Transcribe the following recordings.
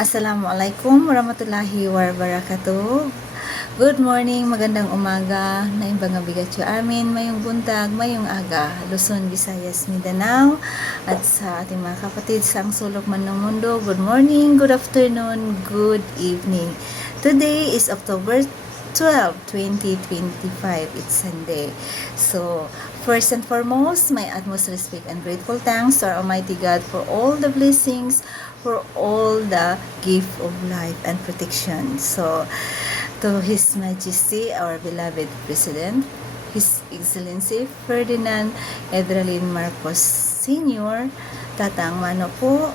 Assalamualaikum warahmatullahi wabarakatuh. Good morning, magandang umaga, naimbang nga bigatyo amin, mayong buntag, mayong aga, Luzon, Visayas, Mindanao, at sa ating mga kapatid sa ang sulok man ng mundo, good morning, good afternoon, good evening. Today is October 12, 2025. It's Sunday. So, first and foremost, my utmost respect and grateful thanks to our Almighty God for all the blessings, for all the gift of life and protection. So, to His Majesty, our beloved President, His Excellency Ferdinand Edralin Marcos Sr., Tatang Mano po,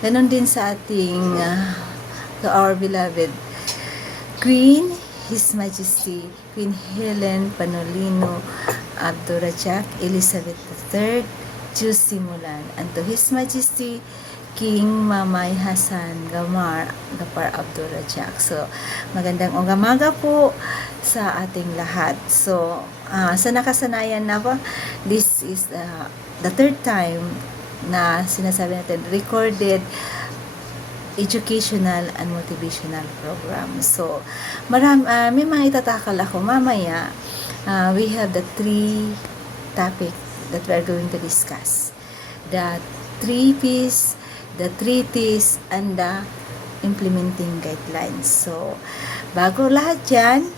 ganon din sa ating to our beloved Queen, His Majesty Queen Helen Panolino Abdurrahman Elizabeth III, Diyos Simulan, and to His Majesty King Mamay Hassan Gamar Gapar Abdurrahman. So, magandang umaga po sa ating lahat. So, sa nakasanayan na po, this is the third time na sinasabi natin recorded educational and motivational program. So, may mga itatakal ako mamaya. We have the three topic that we are going to discuss. The 3 P's, the 3 T's, and the implementing guidelines. So, bago lahat yan,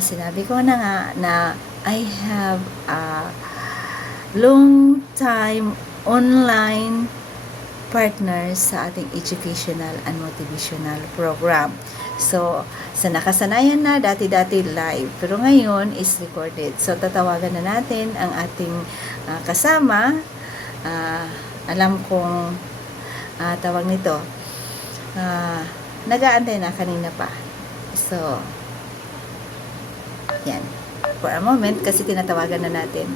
sinabi ko na nga na I have a long time online partners sa ating educational and motivational program. So, sa nakasanayan na, dati-dati live, pero ngayon is recorded. So, tatawagan na natin ang ating kasama. Alam kong tawag nito. Nag-aantay na kanina pa. So, yan. For a moment, kasi tinatawagan na natin.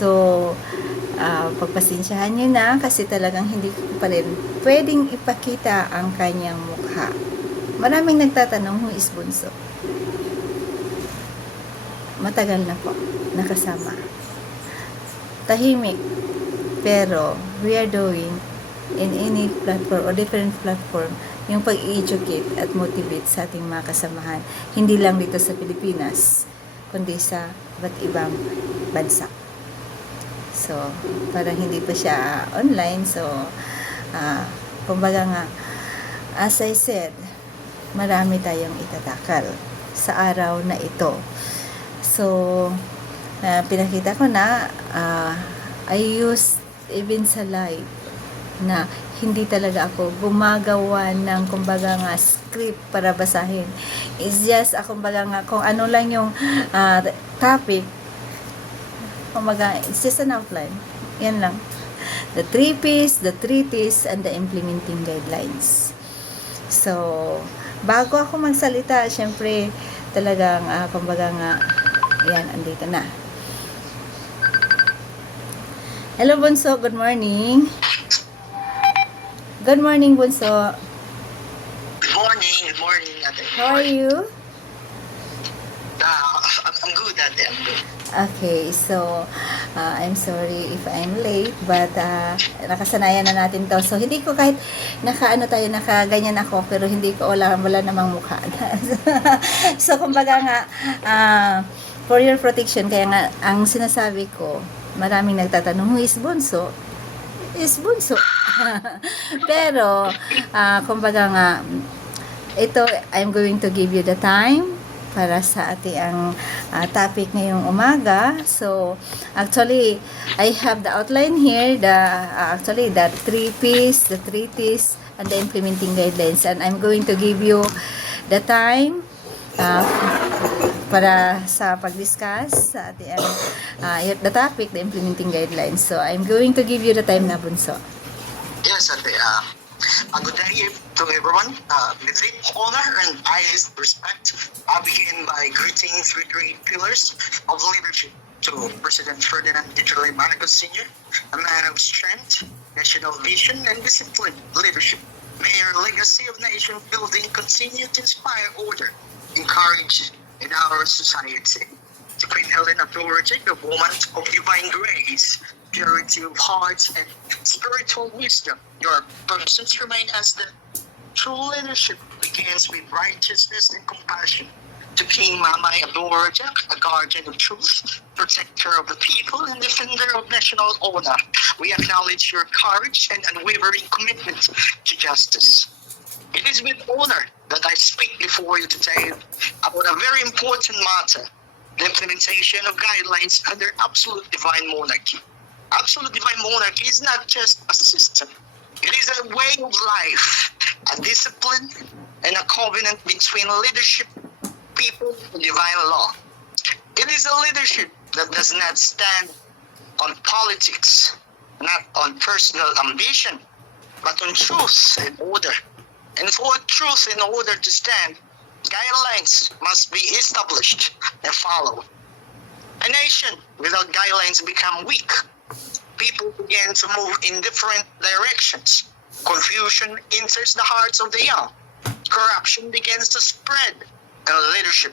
So, pagpasensyahan nyo na kasi talagang hindi ko pa rin pwedeng ipakita ang kanyang mukha. Maraming nagtatanong, who is Bunso? Matagal na po, nakasama. Tahimik, pero we are doing in any platform or different platform yung pag-educate at motivate sa ating mga kasamahan. Hindi lang dito sa Pilipinas, kundi sa iba't ibang bansa. So, parang hindi pa siya online. So, kumbaga nga, as I said, marami tayong itatakal sa araw na ito. So, pinakita ko na, I used even sa live na hindi talaga ako gumagawa ng kumbaga nga script para basahin. It's just, kumbaga nga, kung ano lang yung topic, kumbaga, it's just an outline. Yan lang. The 3 P's, the 3 T's, and the implementing guidelines. So, bago ako magsalita, syempre, talagang, kumbaga nga, yan, andito na. Hello, Bunso. Good morning. Good morning, Bunso. Good morning, Ate. How are you? I'm good, Ate. I'm good. Okay, so I'm sorry if I'm late, but nakasanayan na natin to. So hindi ko kahit nakaganyan ako, pero hindi ko wala namang mukha. So kumbaga nga, for your protection, kaya nga ang sinasabi ko, maraming nagtatanong, who is Bunso? Is Bunso. Pero kumbaga nga, ito, I'm going to give you the time para sa ating ang topic ngayong umaga. So, actually, I have the outline here, the 3 P's, the 3 T's, and the implementing guidelines. And I'm going to give you the time para sa pag-discuss sa ating the topic, the implementing guidelines. So, I'm going to give you the time na, Bunso. Yes, Ate. Good day to everyone. With great honor and highest respect, I begin by greeting 3 great pillars of leadership to President Ferdinand Edralin Marcos Sr., a man of strength, national vision, and disciplined leadership. May your legacy of nation building continue to inspire order, encourage in our society. To Queen Helena Project, the woman of divine grace, purity of heart, and spiritual wisdom, your persons remain as the true leadership begins with righteousness and compassion. To King Mamay Aborja, a guardian of truth, protector of the people, and defender of national honor, we acknowledge your courage and unwavering commitment to justice. It is with honor that I speak before you today about a very important matter, the implementation of guidelines under absolute divine monarchy. Absolute divine monarchy is not just a system. It is a way of life, a discipline, and a covenant between leadership, people, and divine law. It is a leadership that does not stand on politics, not on personal ambition, but on truth and order. And for truth and order to stand, guidelines must be established and followed. A nation without guidelines become weak. People begin to move in different directions. Confusion enters the hearts of the young. Corruption begins to spread, and leadership.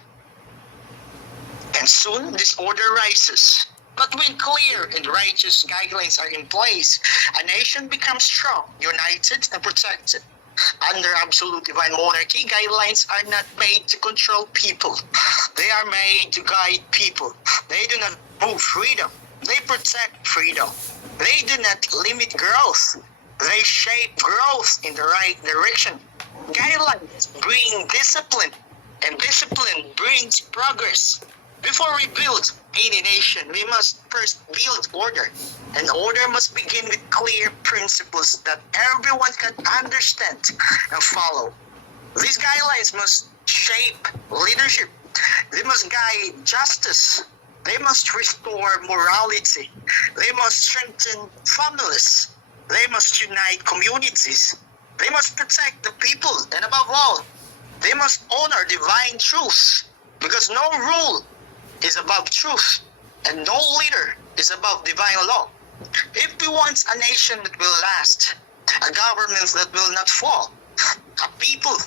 And soon disorder rises. But when clear and righteous guidelines are in place, a nation becomes strong, united, and protected. Under absolute divine monarchy, guidelines are not made to control people. They are made to guide people. They do not move freedom. They protect freedom. They do not limit growth. They shape growth in the right direction. Guidelines bring discipline, and discipline brings progress. Before we build any nation, we must first build order. And order must begin with clear principles that everyone can understand and follow. These guidelines must shape leadership. They must guide justice. They must restore morality. They must strengthen families. They must unite communities. They must protect the people. And above all, they must honor divine truth. Because no rule is above truth, and no leader is above divine law. If we want a nation that will last, a government that will not fall, a people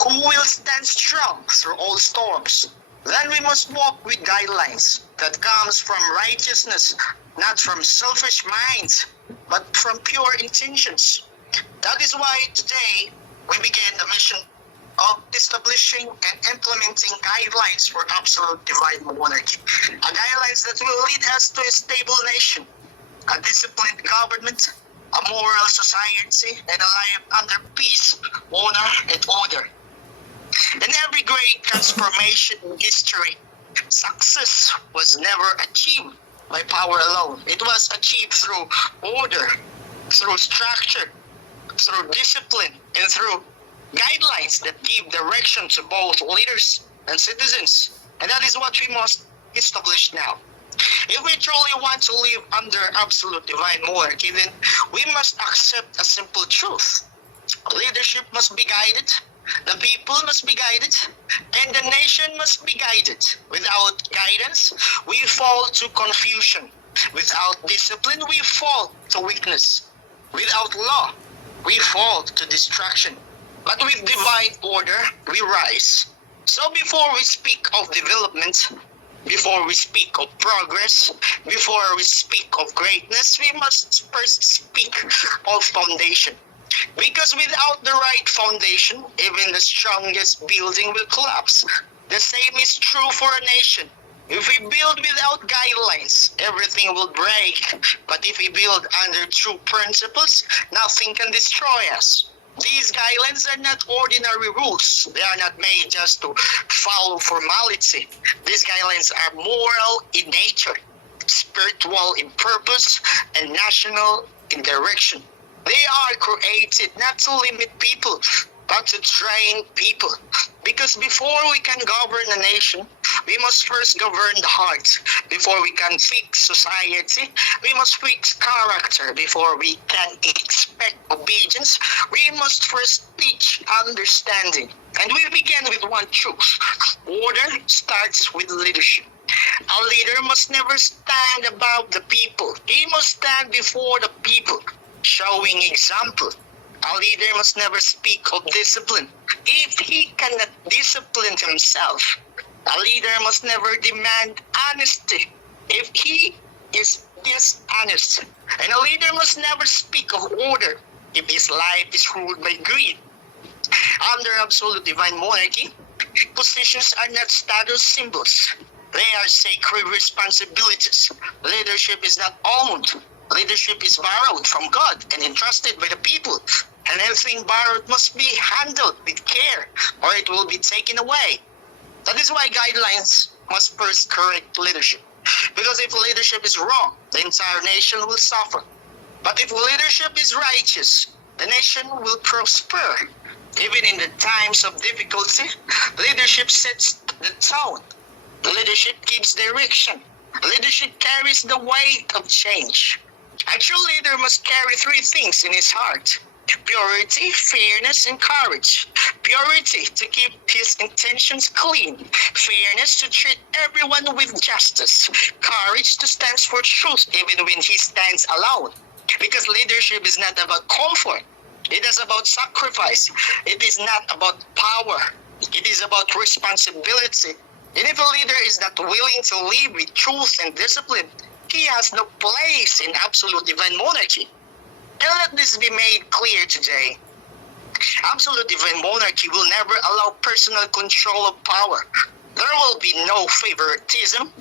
who will stand strong through all storms, then we must walk with guidelines that comes from righteousness, not from selfish minds, but from pure intentions. That is why today we begin the mission of establishing and implementing guidelines for absolute divine monarchy. Guidelines that will lead us to a stable nation, a disciplined government, a moral society, and a life under peace, honor, and order. In every great transformation in history, success was never achieved by power alone. It was achieved through order, through structure, through discipline, and through guidelines that give direction to both leaders and citizens. And that is what we must establish now. If we truly want to live under absolute divine monarchy, then we must accept a simple truth. Leadership must be guided, the people must be guided, and the nation must be guided. Without guidance, we fall to confusion. Without discipline, we fall to weakness. Without law, we fall to destruction. But with divine order, we rise. So before we speak of development, before we speak of progress, before we speak of greatness, we must first speak of foundation. Because without the right foundation, even the strongest building will collapse. The same is true for a nation. If we build without guidelines, everything will break. But if we build under true principles, nothing can destroy us. These guidelines are not ordinary rules. They are not made just to follow formality. These guidelines are moral in nature, spiritual in purpose, and national in direction. They are created not to limit people, but to train people. Because before we can govern a nation, we must first govern the heart. Before we can fix society, we must fix character. Before we can expect obedience, we must first teach understanding. And we begin with one truth. Order starts with leadership. A leader must never stand above the people. He must stand before the people, showing example, A leader must never speak of discipline if he cannot discipline himself. A leader must never demand honesty if he is dishonest. And a leader must never speak of order if his life is ruled by greed. Under absolute divine monarchy, positions are not status symbols. They are sacred responsibilities. Leadership is not owned. Leadership is borrowed from God and entrusted by the people. And anything borrowed must be handled with care or it will be taken away. That is why guidelines must first correct leadership. Because if leadership is wrong, the entire nation will suffer. But if leadership is righteous, the nation will prosper. Even in the times of difficulty, leadership sets the tone. Leadership gives direction. Leadership carries the weight of change. A true leader must carry three things in his heart: purity, fairness, and courage. Purity, to keep his intentions clean. Fairness, to treat everyone with justice. Courage, to stand for truth even when he stands alone. Because leadership is not about comfort. It is about sacrifice. It is not about power. It is about responsibility. And if a leader is not willing to live with truth and discipline, he has no place in absolute divine monarchy. And let this be made clear today. Absolute divine monarchy will never allow personal control of power. There will be no favoritism,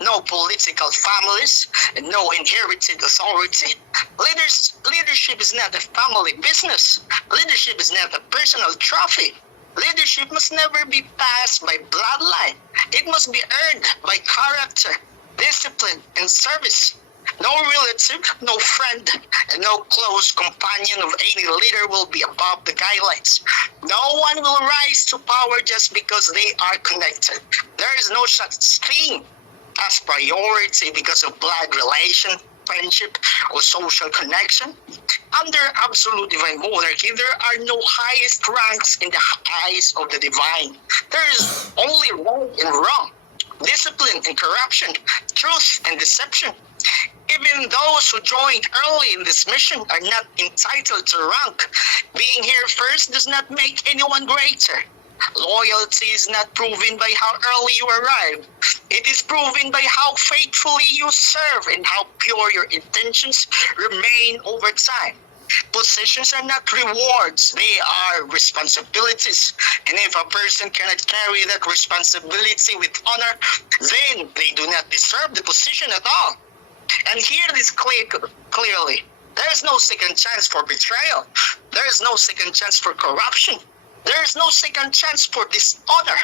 no political families, and no inherited authority. Leadership is not a family business. Leadership is not a personal trophy. Leadership must never be passed by bloodline. It must be earned by character, discipline, and service. No relative, no friend, and no close companion of any leader will be above the guidelines. No one will rise to power just because they are connected. There is no such thing as priority because of blood relation, friendship, or social connection. Under absolute divine monarchy, there are no highest ranks in the eyes of the divine. There is only right and wrong, discipline and corruption, truth and deception. Even those who joined early in this mission are not entitled to rank. Being here first does not make anyone greater. Loyalty is not proven by how early you arrive. It is proven by how faithfully you serve and how pure your intentions remain over time. Positions are not rewards, they are responsibilities. And if a person cannot carry that responsibility with honor, then they do not deserve the position at all. And hear this clearly. There is no second chance for betrayal. There is no second chance for corruption. There is no second chance for dishonor.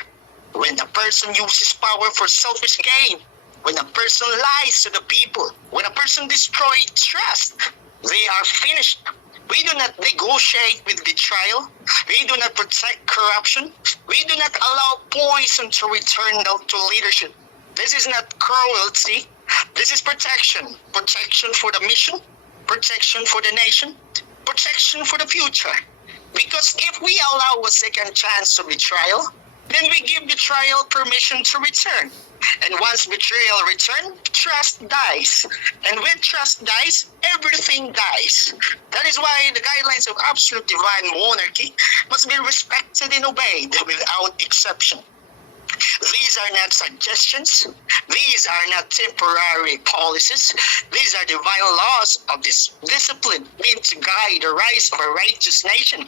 When a person uses power for selfish gain, when a person lies to the people, when a person destroys trust, they are finished. We do not negotiate with betrayal. We do not protect corruption. We do not allow poison to return to leadership. This is not cruelty. This is protection. Protection for the mission, protection for the nation, protection for the future. Because if we allow a second chance to betrayal, then we give betrayal permission to return. And once betrayal returns, trust dies. And when trust dies, everything dies. That is why the guidelines of absolute divine monarchy must be respected and obeyed without exception. These are not suggestions. These are not temporary policies. These are divine laws of this discipline meant to guide the rise of a righteous nation.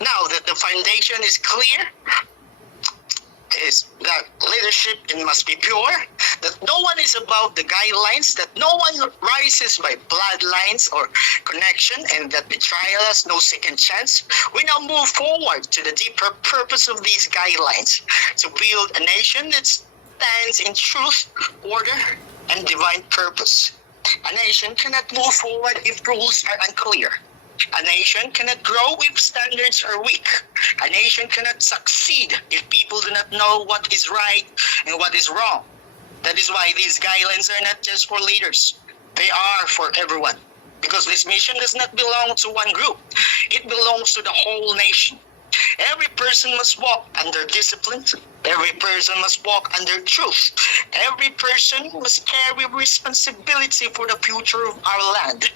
Now that the foundation is clear, is that leadership must be pure, that no one is above the guidelines, that no one rises by bloodlines or connection, and that betrayal has no second chance. We now move forward to the deeper purpose of these guidelines, to build a nation that stands in truth, order, and divine purpose. A nation cannot move forward if rules are unclear. A nation cannot grow if standards are weak. A nation cannot succeed if people do not know what is right and what is wrong. That is why these guidelines are not just for leaders. They are for everyone. Because this mission does not belong to one group. It belongs to the whole nation. Every person must walk under discipline. Every person must walk under truth. Every person must carry responsibility for the future of our land.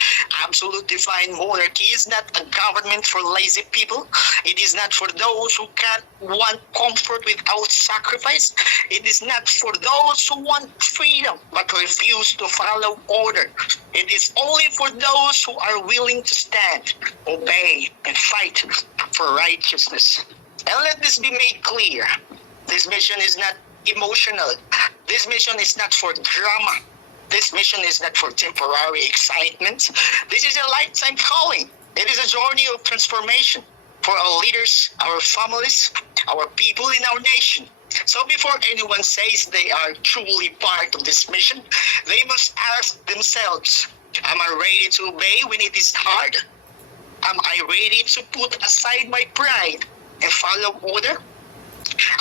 Absolute divine monarchy is not a government for lazy people. It is not for those who can't want comfort without sacrifice. It is not for those who want freedom but refuse to follow order. It is only for those who are willing to stand, obey, and fight for righteousness. And let this be made clear. This mission is not emotional. This mission is not for drama. This mission is not for temporary excitement. This is a lifetime calling. It is a journey of transformation for our leaders, our families, our people in our nation. So before anyone says they are truly part of this mission, they must ask themselves, am I ready to obey when it is hard? Am I ready to put aside my pride and follow order?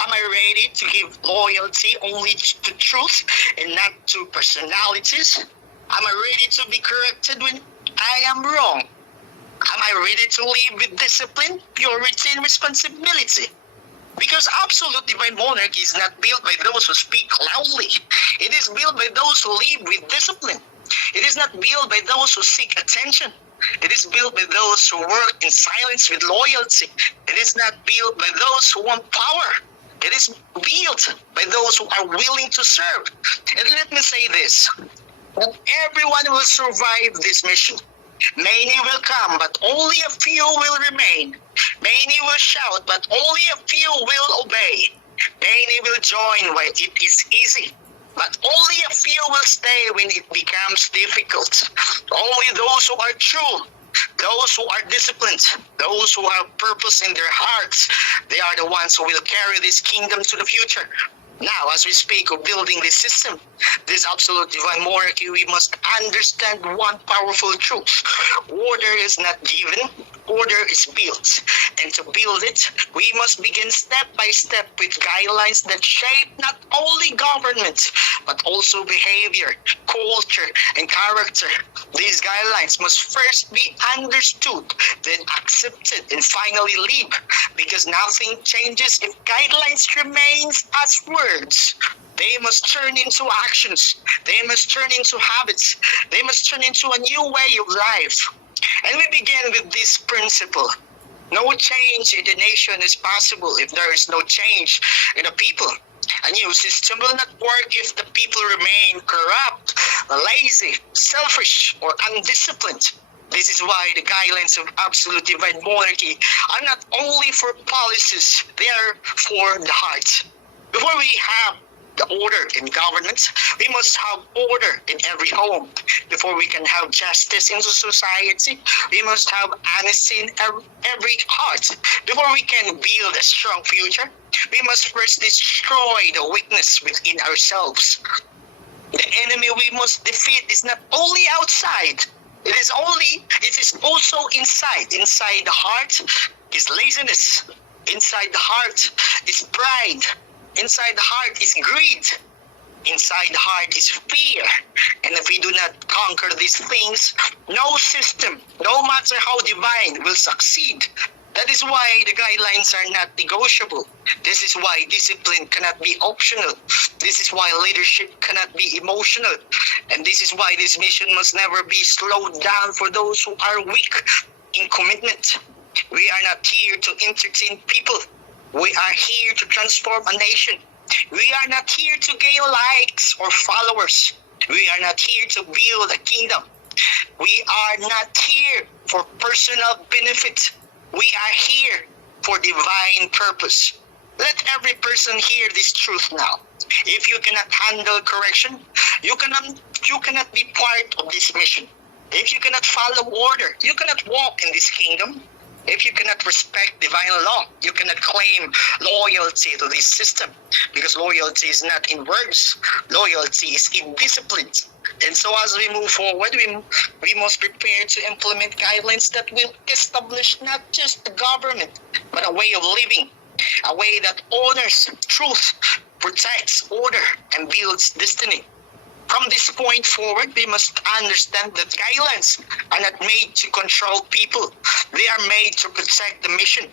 Am I ready to give loyalty only to truth and not to personalities? Am I ready to be corrected when I am wrong? Am I ready to live with discipline, purity, and responsibility? Because absolute divine monarchy is not built by those who speak loudly. It is built by those who live with discipline. It is not built by those who seek attention. It is built by those who work in silence with loyalty. It is not built by those who want power. It is built by those who are willing to serve. And let me say this, that everyone will survive this mission. Many will come, but only a few will remain. Many will shout, but only a few will obey. Many will join when it is easy, but only a few will stay when it becomes difficult. Only those who are true, those who are disciplined, those who have purpose in their hearts, they are the ones who will carry this kingdom to the future. Now, as we speak of building this system, this absolute divine monarchy, we must understand one powerful truth. Order is not given, order is built. And to build it, we must begin step by step with guidelines that shape not only government, but also behavior, culture, and character. These guidelines must first be understood, then accepted, and finally lived, because nothing changes if guidelines remains as words. They must turn into actions. They must turn into habits. They must turn into a new way of life. And we begin with this principle. No change in the nation is possible if there is no change in the people. A new system will not work if the people remain corrupt, lazy, selfish, or undisciplined. This is why the guidelines of absolute divine monarchy are not only for policies, they are for the heart. Before we have the order in government, we must have order in every home. Before we can have justice in society, we must have honesty in every heart. Before we can build a strong future, we must first destroy the weakness within ourselves. The enemy we must defeat is not only outside, it is also inside. Inside the heart is laziness. Inside the heart is pride. Inside the heart is greed. Inside the heart is fear. And if we do not conquer these things, no system, no matter how divine, will succeed. That is why the guidelines are not negotiable. This is why discipline cannot be optional. This is why leadership cannot be emotional. And this is why this mission must never be slowed down for those who are weak in commitment. We are not here to entertain people. We are here to transform a nation. We are not here to gain likes or followers. We are not here to build a kingdom. We are not here for personal benefit. We are here for divine purpose. Let every person hear this truth now. If you cannot handle correction, you cannot be part of this mission. If you cannot follow order, you cannot walk in this kingdom. If you cannot respect divine law, you cannot claim loyalty to this system, because loyalty is not in words. Loyalty is in discipline. And so as we move forward, we must prepare to implement guidelines that will establish not just a government, but a way of living, a way that honors truth, protects order, and builds destiny. From this point forward, we must understand that guidelines are not made to control people. They are made to protect the mission.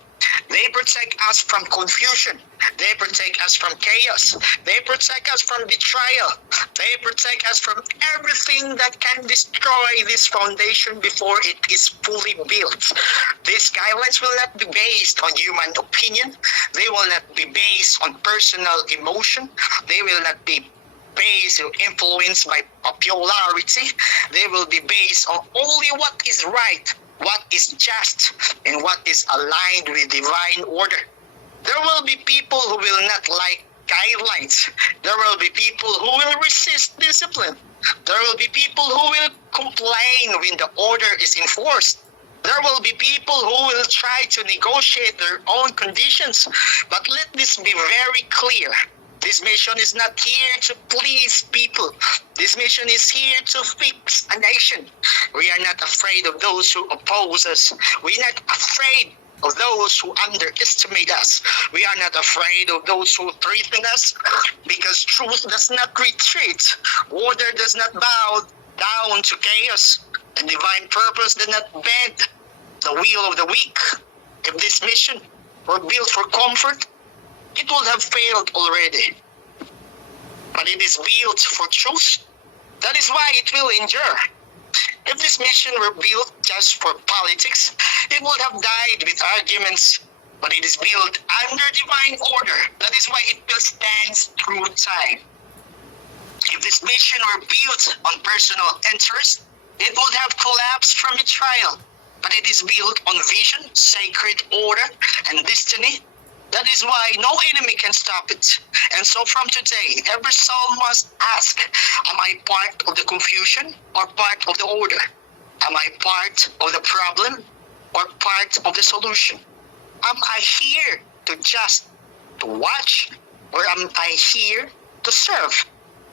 They protect us from confusion. They protect us from chaos. They protect us from betrayal. They protect us from everything that can destroy this foundation before it is fully built. These guidelines will not be based on human opinion. They will not be based on personal emotion. They will not be based or influenced by popularity. They will be based on only what is right, what is just, and what is aligned with divine order. There will be people who will not like guidelines. There will be people who will resist discipline. There will be people who will complain when the order is enforced. There will be people who will try to negotiate their own conditions. But let this be very clear. This mission is not here to please people. This mission is here to fix a nation. We are not afraid of those who oppose us. We are not afraid of those who underestimate us. We are not afraid of those who threaten us, because truth does not retreat. Order does not bow down to chaos. And divine purpose does not bend the will of the weak. If this mission were built for comfort, it would have failed already. But it is built for truth. That is why it will endure. If this mission were built just for politics, it would have died with arguments. But it is built under divine order. That is why it will stand through time. If this mission were built on personal interest, it would have collapsed from its trial. But it is built on vision, sacred order, and destiny. That is why no enemy can stop it. And so from today, every soul must ask, am I part of the confusion or part of the order? Am I part of the problem or part of the solution? Am I here to watch, or am I here to serve?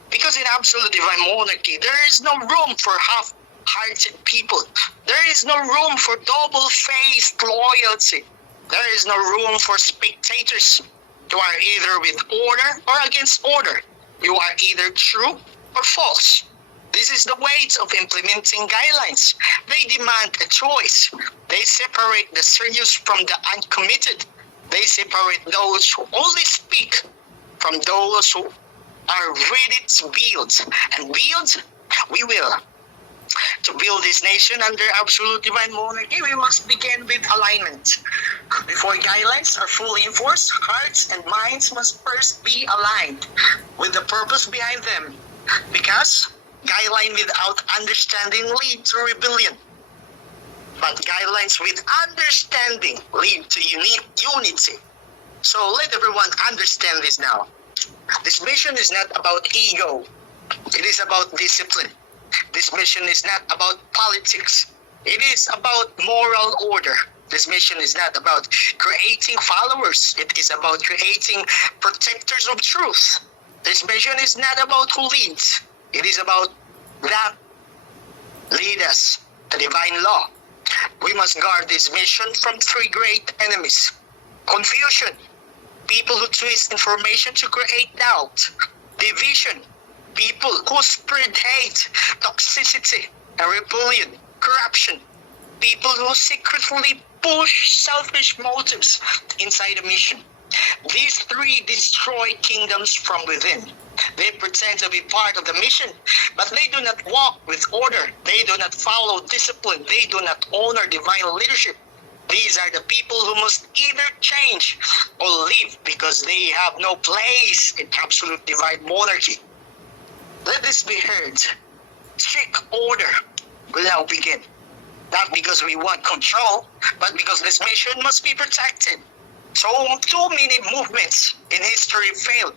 Because in absolute divine monarchy, there is no room for half-hearted people. There is no room for double-faced loyalty. There is no room for spectators. You are either with order or against order. You are either true or false. This is the weight of implementing guidelines. They demand a choice. They separate the serious from the uncommitted. They separate those who only speak from those who are ready to build. And build, we will. To build this nation under absolute divine monarchy, we must begin with alignment. Before guidelines are fully enforced, hearts and minds must first be aligned with the purpose behind them. Because guidelines without understanding lead to rebellion. But guidelines with understanding lead to unity. So let everyone understand this now. This mission is not about ego. It is about discipline. This mission is not about politics. It is about moral order. This mission is not about creating followers. It is about creating protectors of truth. This mission is not about who leads. It is about that lead us, the divine law. We must guard this mission from three great enemies. Confusion, people who twist information to create doubt. Division, people who spread hate, toxicity, and rebellion. Corruption, people who secretly push selfish motives inside a mission. These three destroy kingdoms from within. They pretend to be part of the mission, but they do not walk with order. They do not follow discipline. They do not honor divine leadership. These are the people who must either change or leave because they have no place in absolute divine monarchy. Let this be heard. Strict order will now begin. Not because we want control, but because this mission must be protected. So too many movements in history failed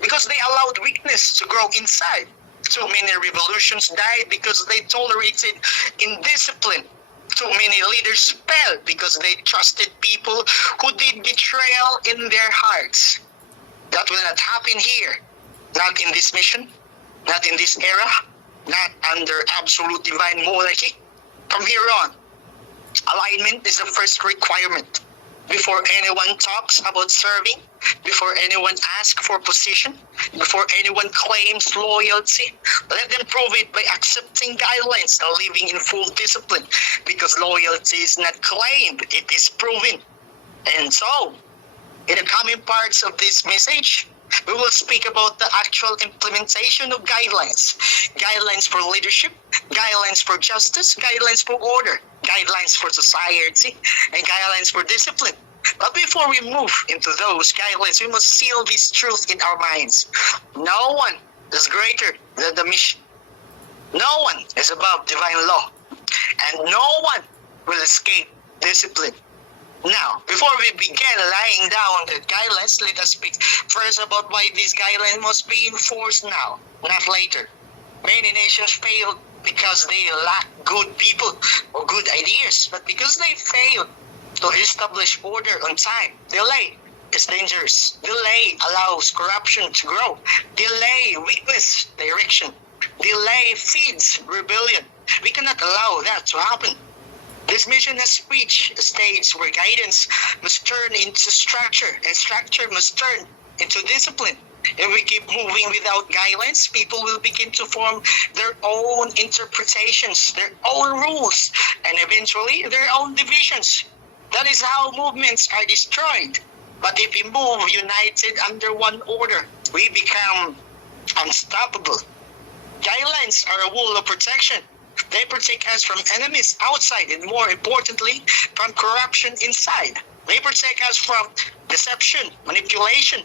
because they allowed weakness to grow inside. Too many revolutions died because they tolerated indiscipline. Too many leaders fell because they trusted people who did betrayal in their hearts. That will not happen here. Not in this mission, not in this era, not under absolute divine monarchy. From here on, alignment is the first requirement. Before anyone talks about serving, before anyone asks for position, before anyone claims loyalty, let them prove it by accepting guidelines and living in full discipline. Because loyalty is not claimed, it is proven. And so, in the coming parts of this message, we will speak about the actual implementation of guidelines. Guidelines for leadership, guidelines for justice, guidelines for order, guidelines for society, and guidelines for discipline. But before we move into those guidelines, we must seal this truth in our minds. No one is greater than the mission. No one is above divine law. And no one will escape discipline. Now, before we begin laying down the guidelines, let us speak first about why these guidelines must be enforced now, not later. Many nations failed because they lack good people or good ideas, but because they failed to establish order on time. Delay is dangerous. Delay allows corruption to grow. Delay weakness direction. Delay feeds rebellion. We cannot allow that to happen. This mission has reached a stage where guidance must turn into structure, and structure must turn into discipline. If we keep moving without guidelines, people will begin to form their own interpretations, their own rules, and eventually their own divisions. That is how movements are destroyed. But if we move united under one order, we become unstoppable. Guidelines are a wall of protection. They protect us from enemies outside and, more importantly, from corruption inside. They protect us from deception, manipulation,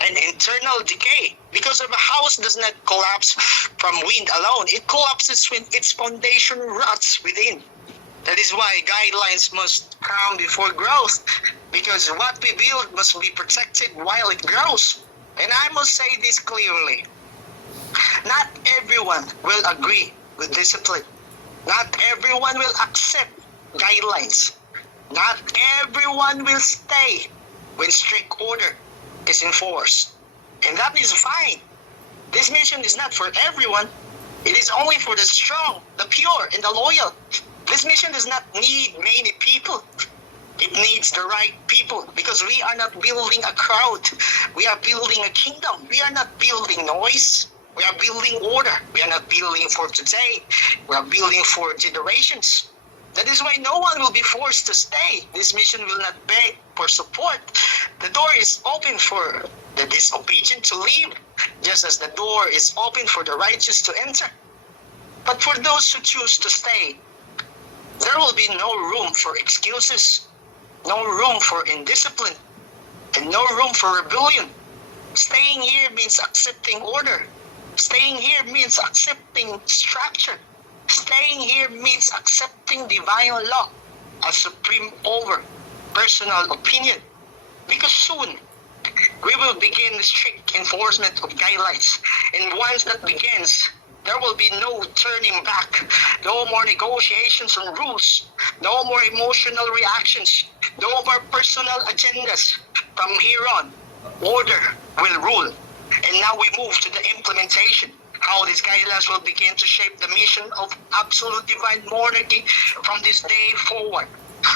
and internal decay. Because if a house does not collapse from wind alone, it collapses when its foundation rots within. That is why guidelines must come before growth, because what we build must be protected while it grows. And I must say this clearly. Not everyone will agree with discipline. Not everyone will accept guidelines. Not everyone will stay when strict order is enforced. And that is fine. This mission is not for everyone. It is only for the strong, the pure, and the loyal. This mission does not need many people. It needs the right people, because we are not building a crowd. We are building a kingdom. We are not building noise. We are building order. We are not building for today. We are building for generations. That is why no one will be forced to stay. This mission will not beg for support. The door is open for the disobedient to leave, just as the door is open for the righteous to enter. But for those who choose to stay, there will be no room for excuses, no room for indiscipline, and no room for rebellion. Staying here means accepting order. Staying here means accepting structure. Staying here means accepting divine law as supreme over personal opinion. Because soon, we will begin strict enforcement of guidelines. And once that begins, there will be no turning back. No more negotiations on rules. No more emotional reactions. No more personal agendas. From here on, order will rule. And now we move to the implementation. How these guidelines will begin to shape the mission of absolute divine monarchy from this day forward.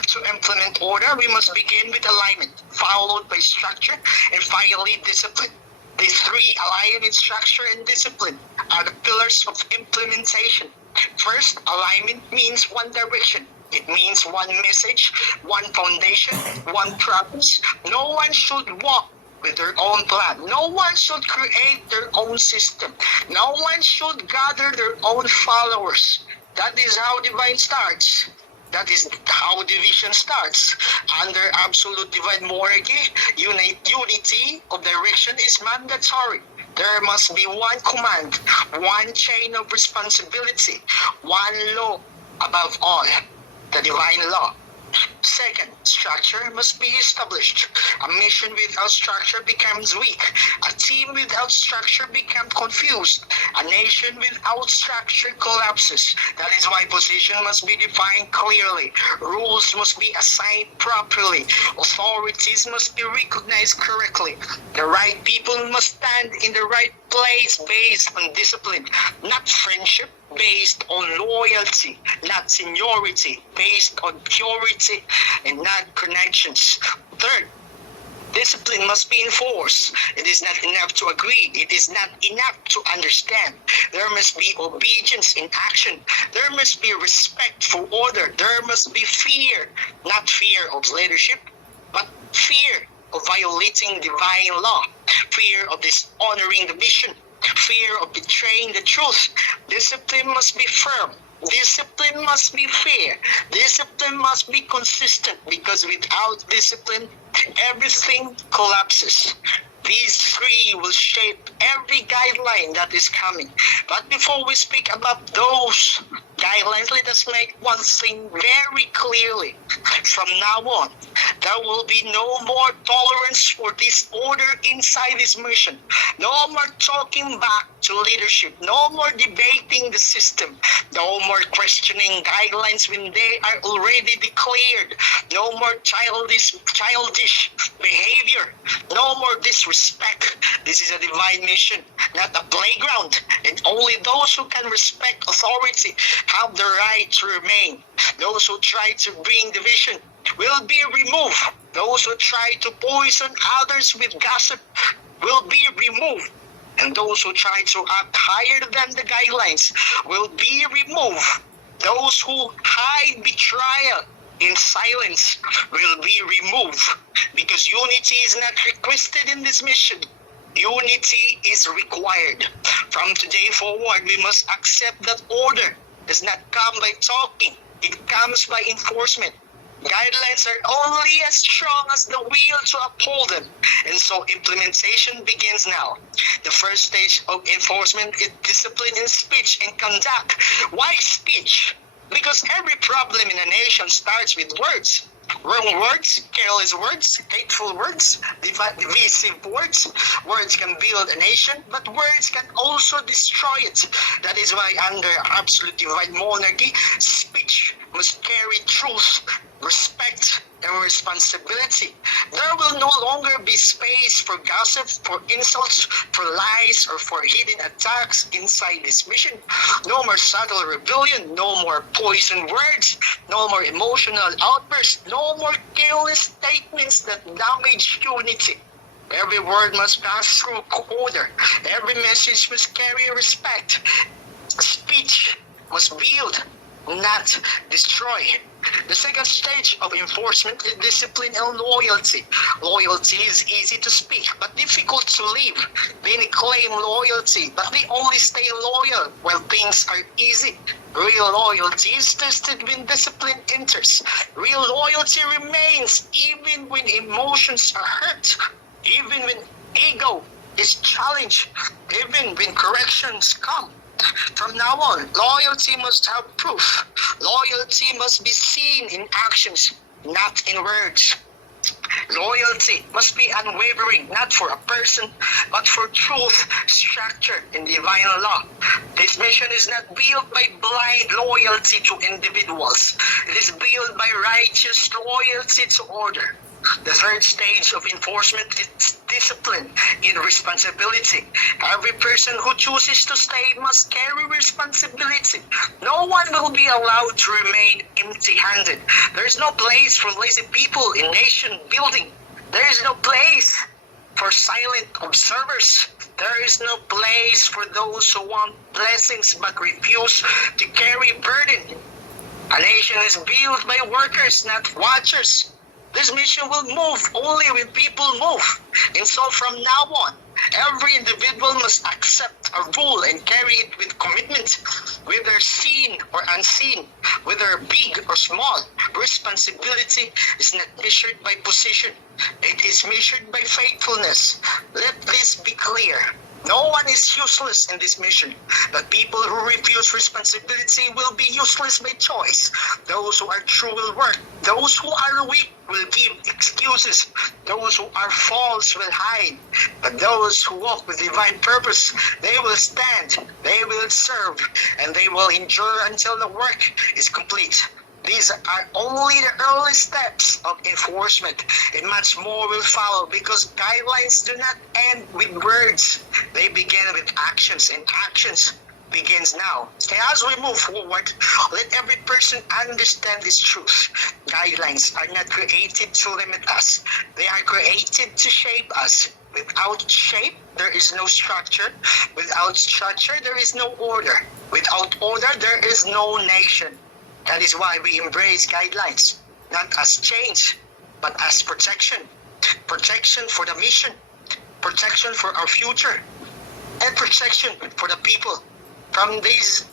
To implement order, we must begin with alignment, followed by structure, and finally discipline. These three, alignment, structure, and discipline, are the pillars of implementation. First, alignment means one direction. It means one message, one foundation, one purpose. No one should walk with their own plan. No one should create their own system. No one should gather their own followers. That is how divine starts. That is how division starts. Under absolute divine monarchy, unity of direction is mandatory. There must be one command, one chain of responsibility, one law above all, the divine law. Second, structure must be established. A mission without structure becomes weak. A team without structure becomes confused. A nation without structure collapses. That is why position must be defined clearly. Rules must be assigned properly. Authorities must be recognized correctly. The right people must stand in the right place based on discipline, not friendship, based on loyalty, not seniority, based on purity, and not connections. Third, discipline must be enforced. It is not enough to agree. It is not enough to understand. There must be obedience in action. There must be respect for order. There must be fear, not fear of leadership, but fear of violating divine law, fear of dishonoring the mission, fear of betraying the truth. Discipline must be firm. Discipline must be fair. Discipline must be consistent, because without discipline, everything collapses. These three will shape every guideline that is coming. But before we speak about those guidelines, let us make one thing very clearly. From now on, there will be no more tolerance for disorder inside this mission. No more talking back to leadership. No more debating the system. No more questioning guidelines when they are already declared. No more childish behavior. No more disrespect. This is a divine mission, not a playground. And only those who can respect authority have the right to remain. Those who try to bring division will be removed. Those who try to poison others with gossip will be removed. And those who try to act higher than the guidelines will be removed. Those who hide betrayal in silence will be removed, because unity is not requested in this mission. Unity is required. From today forward, we must accept that order does not come by talking. It comes by enforcement. Guidelines are only as strong as the will to uphold them. And so implementation begins now. The first stage of enforcement is discipline in speech and conduct. Why speech? Because every problem in a nation starts with words. Wrong words, careless words, hateful words, divisive words. Words can build a nation, but words can also destroy it. That is why under absolute divine monarchy, speech must carry truth, respect, and responsibility. There will no longer be space for gossip, for insults, for lies, or for hidden attacks inside this mission. No more subtle rebellion, no more poison words, no more emotional outbursts, no more careless statements that damage unity. Every word must pass through order. Every message must carry respect. Speech must build, not destroy. The second stage of enforcement is discipline and loyalty. Loyalty is easy to speak, but difficult to live. Many claim loyalty, but they only stay loyal while things are easy. Real loyalty is tested when discipline enters. Real loyalty remains even when emotions are hurt, even when ego is challenged, even when corrections come. From now on, loyalty must have proof. Loyalty must be seen in actions, not in words. Loyalty must be unwavering, not for a person, but for truth structured in divine law. This mission is not built by blind loyalty to individuals. It is built by righteous loyalty to order. The third stage of enforcement is discipline in responsibility. Every person who chooses to stay must carry responsibility. No one will be allowed to remain empty-handed. There is no place for lazy people in nation building. There is no place for silent observers. There is no place for those who want blessings but refuse to carry burden. A nation is built by workers, not watchers. This mission will move only when people move. And so from now on, every individual must accept a rule and carry it with commitment, whether seen or unseen, whether big or small. Responsibility is not measured by position. It is measured by faithfulness. Let this be clear. No one is useless in this mission, but people who refuse responsibility will be useless by choice. Those who are true will work. Those who are weak will give excuses. Those who are false will hide. But those who walk with divine purpose, they will stand, they will serve, and they will endure until the work is complete. These are only the early steps of enforcement, and much more will follow, because guidelines do not end with words. They begin with actions, and actions begins now. And as we move forward, let every person understand this truth. Guidelines are not created to limit us. They are created to shape us. Without shape, there is no structure. Without structure, there is no order. Without order, there is no nation. That is why we embrace guidelines, not as change, but as protection. protection for the mission, protection for our future, and protection for the people. From this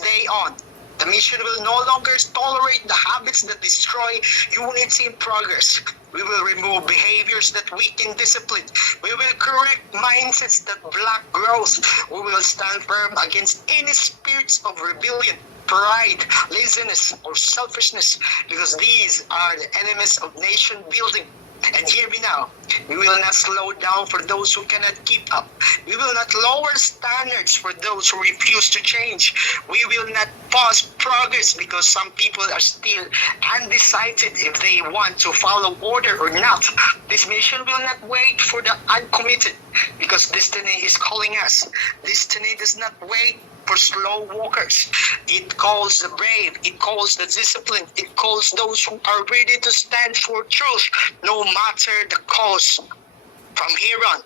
day on, the mission will no longer tolerate the habits that destroy unity and progress. We will remove behaviors that weaken discipline. We will correct mindsets that block growth. We will stand firm against any spirits of rebellion, pride, laziness, or selfishness, because these are the enemies of nation building. And hear me now, we will not slow down for those who cannot keep up. We will not lower standards for those who refuse to change. We will not pause progress because some people are still undecided if they want to follow order or not. This mission will not wait for the uncommitted because destiny is calling us. Destiny does not wait for slow walkers. It calls the brave, it calls the disciplined, it calls those who are ready to stand for truth, no matter the cost. From here on,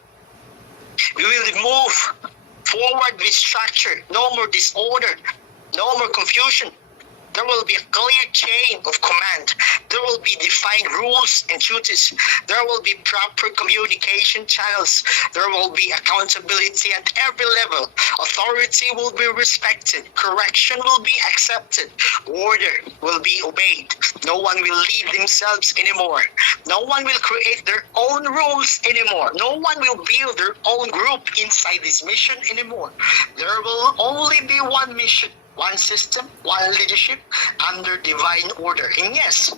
we will move forward with structure, no more disorder, no more confusion. There will be a clear chain of command. There will be defined rules and duties. There will be proper communication channels. There will be accountability at every level. Authority will be respected. Correction will be accepted. Order will be obeyed. No one will lead themselves anymore. No one will create their own rules anymore. No one will build their own group inside this mission anymore. There will only be one mission, one system, one leadership under divine order. And yes,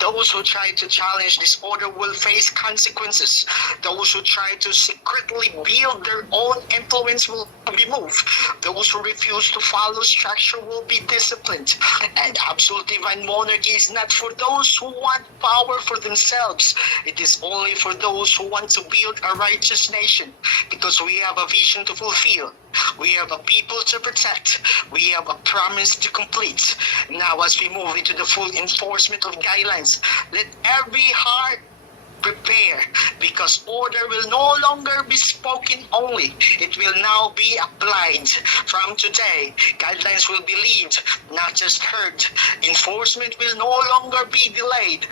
those who try to challenge this order will face consequences. Those who try to secretly build their own influence will be moved. Those who refuse to follow structure will be disciplined. And absolute divine monarchy is not for those who want power for themselves. It is only for those who want to build a righteous nation, because we have a vision to fulfill. We have a people to protect. We have a promise to complete. Now, as we move into the full enforcement of guidelines, let every heart prepare, because order will no longer be spoken only. It will now be applied. From today, guidelines will be lived, not just heard. Enforcement will no longer be delayed.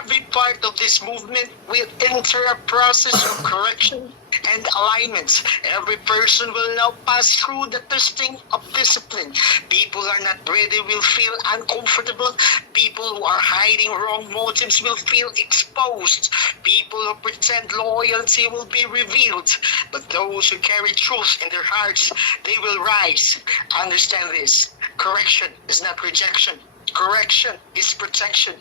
Every part of this movement will enter a process of correction and alignment. Every person will now pass through the testing of discipline. People who are not ready will feel uncomfortable. People who are hiding wrong motives will feel exposed. People who pretend loyalty will be revealed. But those who carry truth in their hearts, they will rise. Understand this. Correction is not rejection. Correction is protection.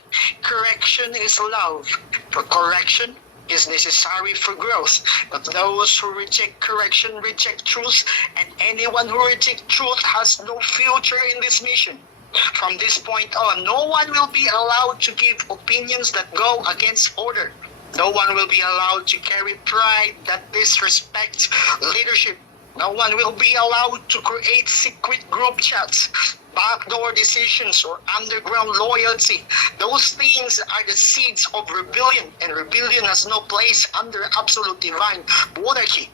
Correction is love. For correction is necessary for growth, but those who reject correction reject truth, and anyone who rejects truth has no future in this mission. From this point on, no one will be allowed to give opinions that go against order. No one will be allowed to carry pride that disrespects leadership. No one will be allowed to create secret group chats, backdoor decisions, or underground loyalty. Those things are the seeds of rebellion, and rebellion has no place under absolute divine monarchy.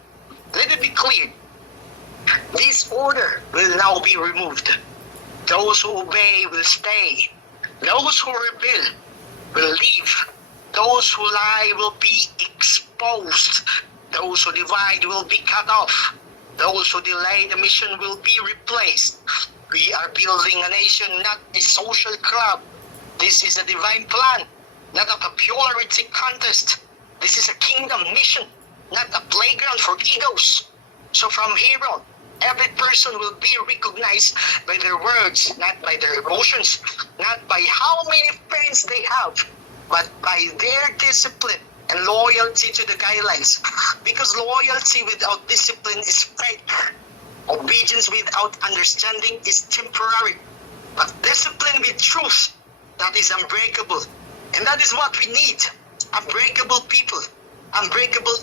Let it be clear. This order will now be removed. Those who obey will stay. Those who rebel will leave. Those who lie will be exposed. Those who divide will be cut off. Those who delay the mission will be replaced. We are building a nation, not a social club. This is a divine plan, not a popularity contest. This is a kingdom mission, not a playground for egos. So from here on, every person will be recognized by their words, not by their emotions, not by how many friends they have, but by their discipline and loyalty to the guidelines. Because loyalty without discipline is fake. Obedience without understanding is temporary. But discipline with truth, that is unbreakable. And that is what we need. Unbreakable people, unbreakable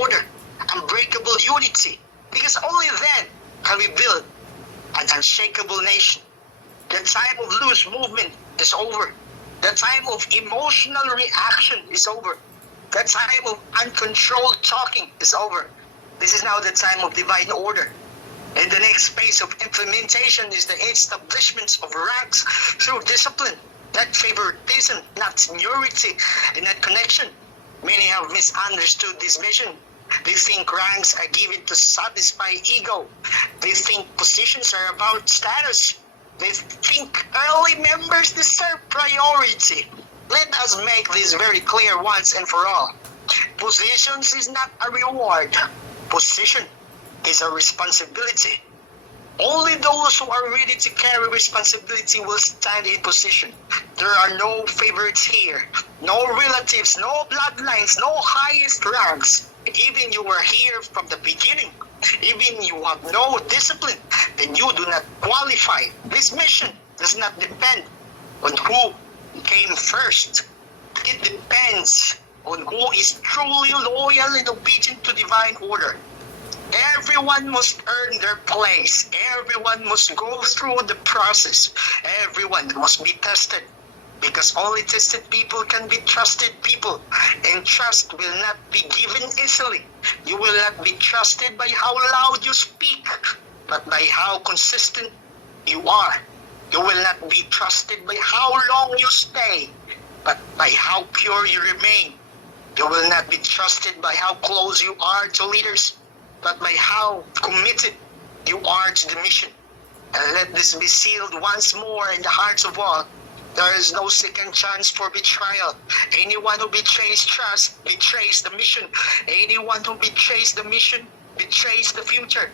order, unbreakable unity. Because only then can we build an unshakable nation. The time of loose movement is over. The time of emotional reaction is over. The time of uncontrolled talking is over. This is now the time of divine order. And the next phase of implementation is the establishment of ranks through discipline, not favoritism, not seniority, and not connection, Many have misunderstood this mission. They think ranks are given to satisfy ego. They think positions are about status. They think early members deserve priority. Let us make this very clear once and for all. Positions is not a reward. Position is a responsibility. Only those who are ready to carry responsibility will stand in position. There are no favorites here, no relatives, no bloodlines, no highest ranks. Even you were here from the beginning, even you have no discipline, then you do not qualify. This mission does not depend on who came first. It depends on who is truly loyal and obedient to divine order. Everyone must earn their place. Everyone must go through the process. Everyone must be tested. Because only tested people can be trusted people. And trust will not be given easily. You will not be trusted by how loud you speak, but by how consistent you are. You will not be trusted by how long you stay, but by how pure you remain. You will not be trusted by how close you are to leaders, but by how committed you are to the mission. And let this be sealed once more in the hearts of all. There is no second chance for betrayal. Anyone who betrays trust betrays the mission. Anyone who betrays the mission betrays the future.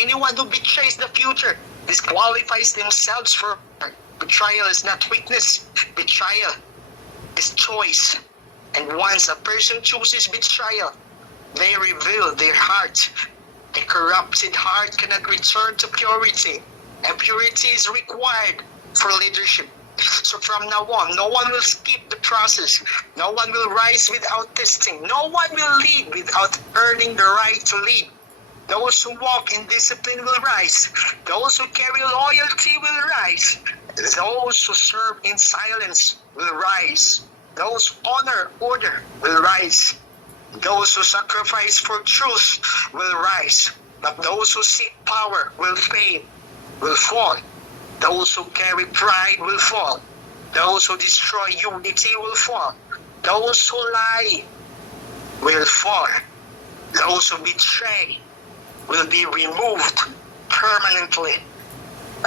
Anyone who betrays the future disqualifies themselves for betrayal is not weakness. Betrayal is choice. And once a person chooses betrayal, they reveal their heart. A corrupted heart cannot return to purity, and purity is required for leadership. So from now on, no one will skip the process. No one will rise without testing. No one will lead without earning the right to lead. Those who walk in discipline will rise. Those who carry loyalty will rise. Those who serve in silence will rise. Those who honor order will rise. Those who sacrifice for truth will rise. But those who seek power will fail, will fall. Those who carry pride will fall. Those who destroy unity will fall. Those who lie will fall. Those who betray will be removed permanently.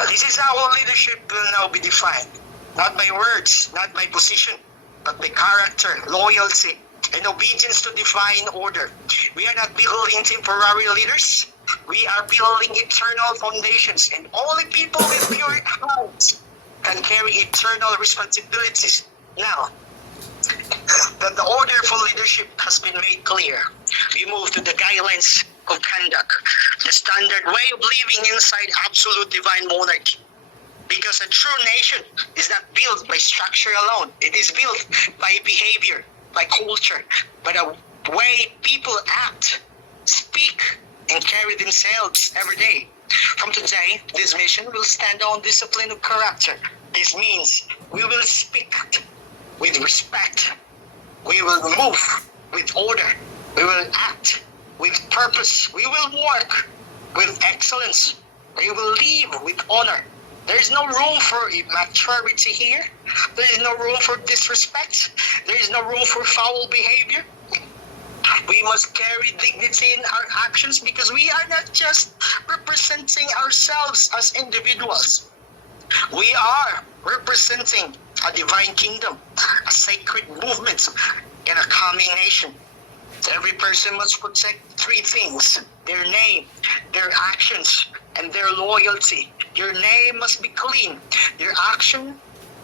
This is how our leadership will now be defined. Not by words, not by position, but by character, loyalty, and obedience to divine order. We are not building temporary leaders. We are building eternal foundations, and only people with pure hearts can carry eternal responsibilities. Now, that the order for leadership has been made clear, we move to the guidelines of conduct, the standard way of living inside absolute divine monarchy. Because a true nation is not built by structure alone. It is built by behavior, by culture, by the way people act, speak, and carry themselves every day. From today, this mission will stand on discipline of character. This means we will speak with respect. We will move with order. We will act with purpose. We will work with excellence. We will live with honor. There is no room for immaturity here. There is no room for disrespect. There is no room for foul behavior. We must carry dignity in our actions because we are not just representing ourselves as individuals. We are representing a divine kingdom, a sacred movement, and a coming nation. Every person must protect three things: their name, their actions, and their loyalty. Your name must be clean. Your action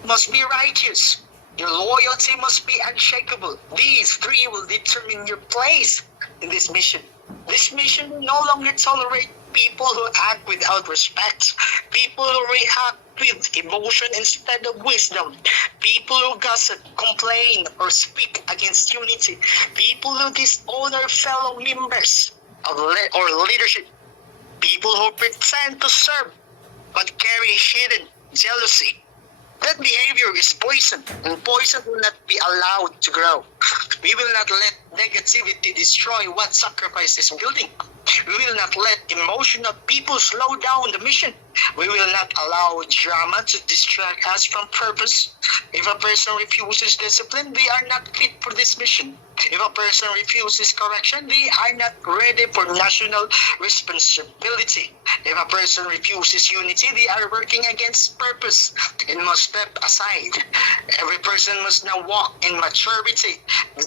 must be righteous. Your loyalty must be unshakable. These three will determine your place in this mission. This mission will no longer tolerate people who act without respect, people who react with emotion instead of wisdom, people who gossip, complain, or speak against unity, people who dishonor fellow members or leadership, people who pretend to serve but carry hidden jealousy. That behavior is poison, and poison will not be allowed to grow. We will not let negativity destroy what sacrifice is building. We will not let emotional people slow down the mission. We will not allow drama to distract us from purpose. If a person refuses discipline, they are not fit for this mission. If a person refuses correction, they are not ready for national responsibility. If a person refuses unity, they are working against purpose and must step aside. Every person must now walk in maturity,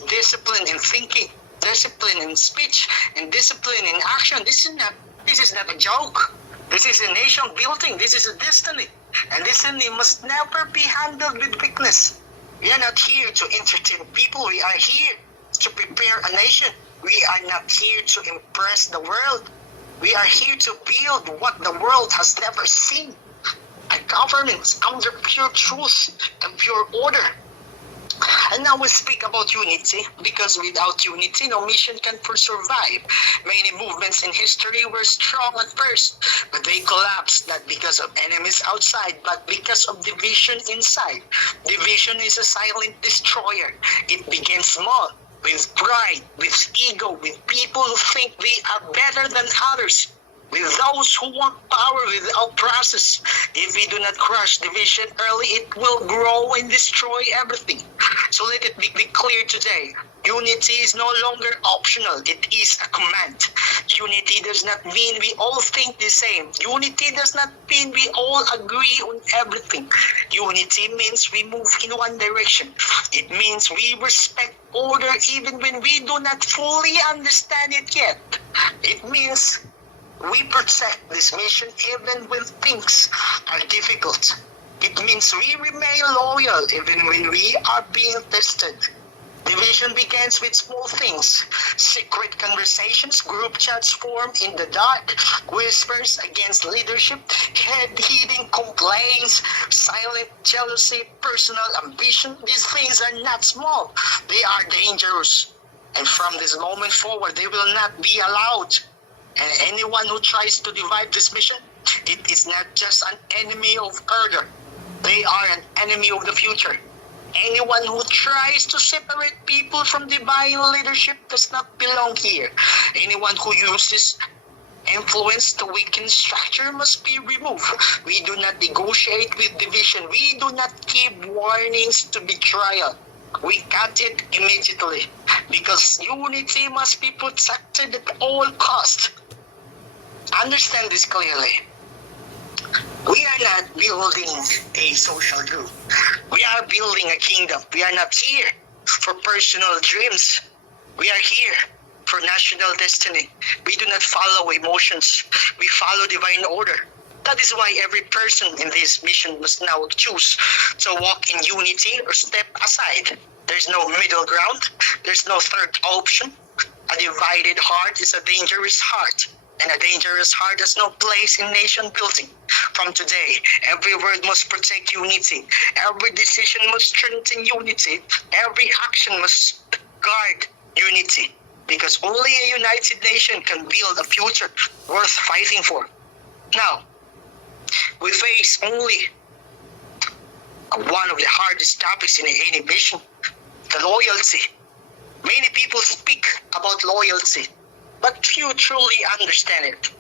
discipline in thinking, discipline in speech, and discipline in action. This is not a joke. This is a nation building. This is a destiny. And destiny must never be handled with weakness. We are not here to entertain people. We are here to prepare a nation. We are not here to impress the world. We are here to build what the world has never seen. A government under pure truth and pure order. And now we speak about unity, because without unity, no mission can survive. Many movements in history were strong at first, but they collapsed not because of enemies outside, but because of division inside. Division is a silent destroyer. It begins small, with pride, with ego, with people who think they are better than others, with those who want power without process. If we do not crush division early, it will grow and destroy everything. So let it be clear today. Unity is no longer optional. It is a command. Unity does not mean we all think the same. Unity does not mean we all agree on everything. Unity means we move in one direction. It means we respect order even when we do not fully understand it yet. It means we protect this mission even when things are difficult. It means we remain loyal even when we are being tested. Division begins with small things. Secret conversations, group chats formed in the dark, whispers against leadership, head-hitting complaints, silent jealousy, personal ambition. These things are not small. They are dangerous. And from this moment forward, they will not be allowed. And anyone who tries to divide this mission, it is not just an enemy of order. They are an enemy of the future. Anyone who tries to separate people from divine leadership does not belong here. Anyone who uses influence to weaken structure must be removed. We do not negotiate with division. We do not give warnings to betrayal. We cut it immediately, because unity must be protected at all costs. Understand this clearly. We are not building a social group. We are building a kingdom. We are not here for personal dreams. We are here for national destiny. We do not follow emotions. We follow divine order. That is why every person in this mission must now choose to walk in unity or step aside. There's no middle ground. There's no third option. A divided heart is a dangerous heart. And a dangerous heart has no place in nation building. From today, every word must protect unity. Every decision must strengthen unity. Every action must guard unity. Because only a united nation can build a future worth fighting for. Now, we face only one of the hardest topics in any mission, the loyalty. Many people speak about loyalty, but few truly understand it.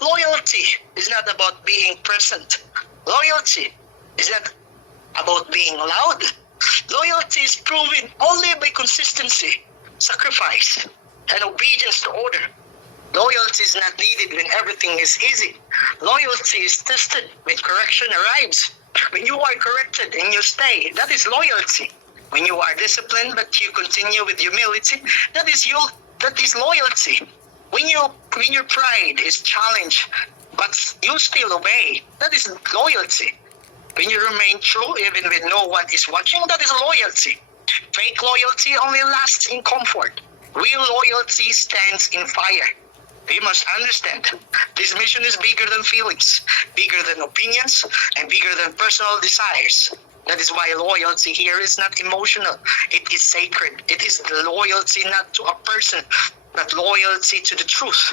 Loyalty is not about being present. Loyalty is not about being loud. Loyalty is proven only by consistency, sacrifice, and obedience to order. Loyalty is not needed when everything is easy. Loyalty is tested when correction arrives. When you are corrected and you stay, that is loyalty. When you are disciplined but you continue with humility, that is loyalty. When your pride is challenged but you still obey, that is loyalty. When you remain true even when no one is watching, that is loyalty. Fake loyalty only lasts in comfort. Real loyalty stands in fire. We must understand, this mission is bigger than feelings, bigger than opinions, and bigger than personal desires. That is why loyalty here is not emotional. It is sacred. It is the loyalty not to a person, but loyalty to the truth,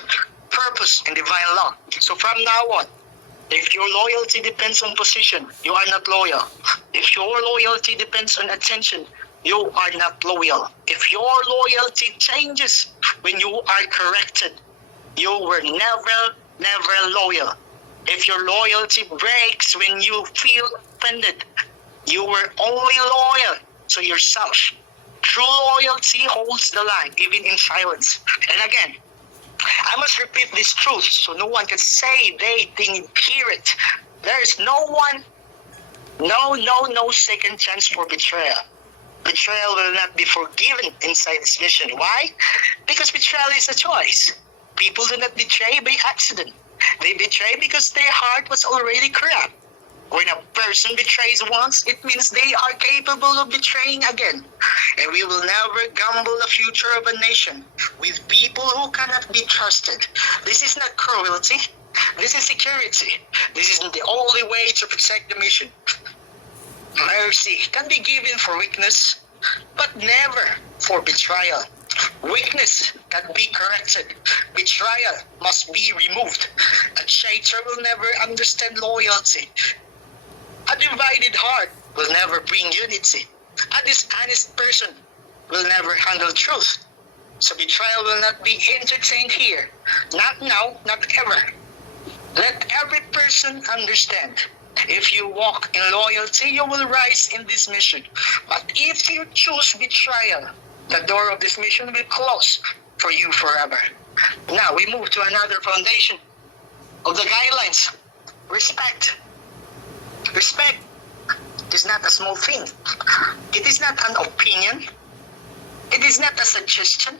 purpose, and divine law. So from now on, if your loyalty depends on position, you are not loyal. If your loyalty depends on attention, you are not loyal. If your loyalty changes when you are corrected, You were never loyal. If your loyalty breaks when you feel offended, you were only loyal to yourself. True loyalty holds the line, even in silence. And again, I must repeat this truth so no one can say they didn't hear it. There is no second chance for betrayal. Betrayal will not be forgiven inside this mission. Why? Because betrayal is a choice. People do not betray by accident. They betray because their heart was already corrupt. When a person betrays once, it means they are capable of betraying again. And we will never gamble the future of a nation with people who cannot be trusted. This is not cruelty. This is security. This is the only way to protect the mission. Mercy can be given for weakness, but never for betrayal. Weakness can be corrected. Betrayal must be removed. A traitor will never understand loyalty. A divided heart will never bring unity. A dishonest person will never handle truth. So betrayal will not be entertained here. Not now, not ever. Let every person understand. If you walk in loyalty, you will rise in this mission. But if you choose betrayal, the door of this mission will close for you forever. Now we move to another foundation of the guidelines. Respect. Respect is not a small thing. It is not an opinion. It is not a suggestion.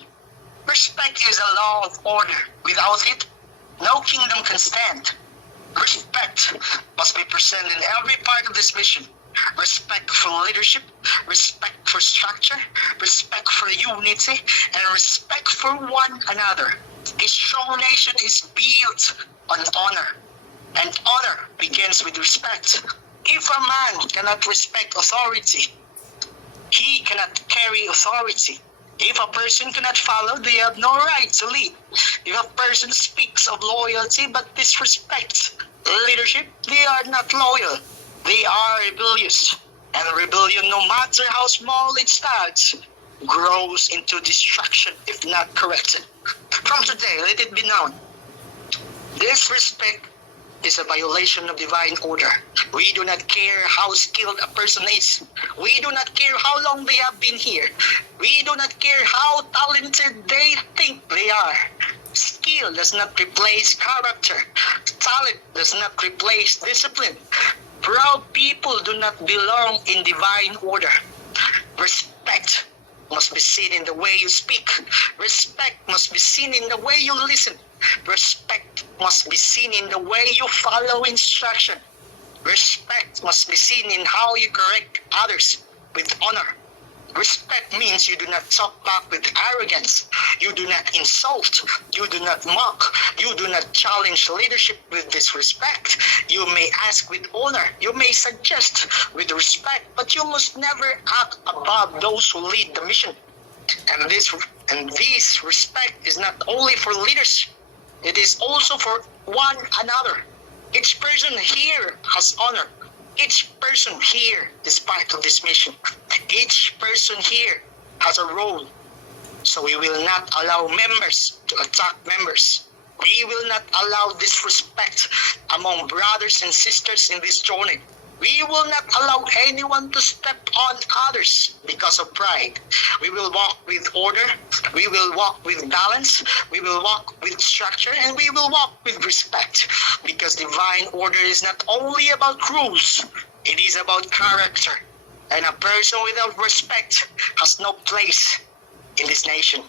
Respect is a law of order. Without it, no kingdom can stand. Respect must be present in every part of this mission. Respect for leadership, respect for structure, respect for unity, and respect for one another. A strong nation is built on honor, and honor begins with respect. If a man cannot respect authority, he cannot carry authority. If a person cannot follow, they have no right to lead. If a person speaks of loyalty but disrespects leadership, they are not loyal. They are rebellious. And rebellion, no matter how small it starts, grows into destruction if not corrected. From today, let it be known. Disrespect is a violation of divine order. We do not care how skilled a person is. We do not care how long they have been here. We do not care how talented they think they are. Skill does not replace character. Talent does not replace discipline. Proud people do not belong in divine order. Respect must be seen in the way you speak. Respect must be seen in the way you listen. Respect must be seen in the way you follow instruction. Respect must be seen in how you correct others with honor. Respect means you do not talk back with arrogance. You do not insult. You do not mock. You do not challenge leadership with disrespect. You may ask with honor. You may suggest with respect, but you must never act above those who lead the mission. And this respect is not only for leaders. It is also for one another. Each person here has honor. Each person here is part of this mission. Each person here has a role. So we will not allow members to attack members. We will not allow disrespect among brothers and sisters in this journey. We will not allow anyone to step on others because of pride. We will walk with order. We will walk with balance. We will walk with structure. And we will walk with respect. Because divine order is not only about rules. It is about character. And a person without respect has no place in this nation.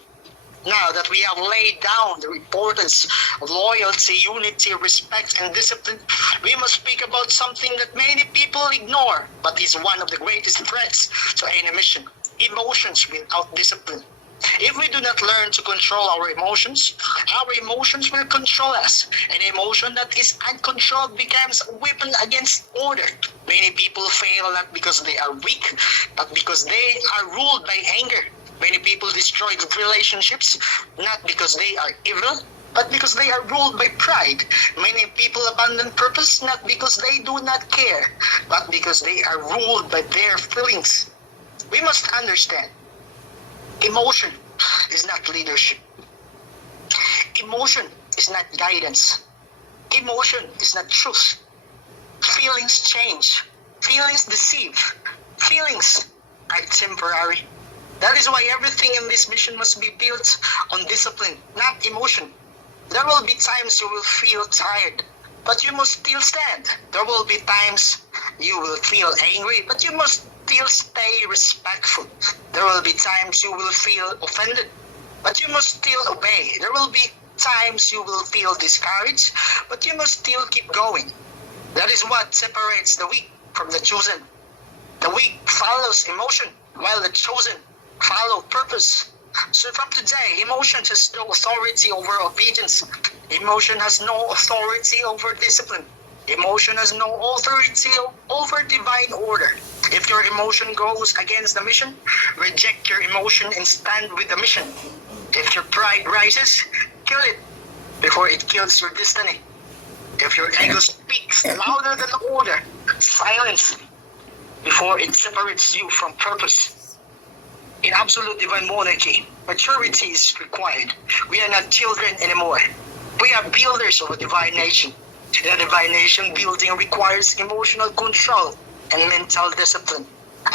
Now that we have laid down the importance of loyalty, unity, respect, and discipline, we must speak about something that many people ignore, but is one of the greatest threats to any mission: emotions without discipline. If we do not learn to control our emotions will control us. An emotion that is uncontrolled becomes a weapon against order. Many people fail not because they are weak, but because they are ruled by anger. Many people destroy relationships not because they are evil, but because they are ruled by pride. Many people abandon purpose not because they do not care, but because they are ruled by their feelings. We must understand, emotion is not leadership. Emotion is not guidance. Emotion is not truth. Feelings change. Feelings deceive. Feelings are temporary. That is why everything in this mission must be built on discipline, not emotion. There will be times you will feel tired, but you must still stand. There will be times you will feel angry, but you must still stay respectful. There will be times you will feel offended, but you must still obey. There will be times you will feel discouraged, but you must still keep going. That is what separates the weak from the chosen. The weak follows emotion, while the chosen follow purpose. So from today, emotion has no authority over obedience. Emotion has no authority over discipline. Emotion has no authority over divine order. If your emotion goes against the mission, reject your emotion and stand with the mission. If your pride rises, kill it before it kills your destiny. If your ego speaks louder than the order, silence before it separates you from purpose. In absolute divine monarchy, maturity is required. We are not children anymore. We are builders of a divine nation. The divine nation building requires emotional control and mental discipline.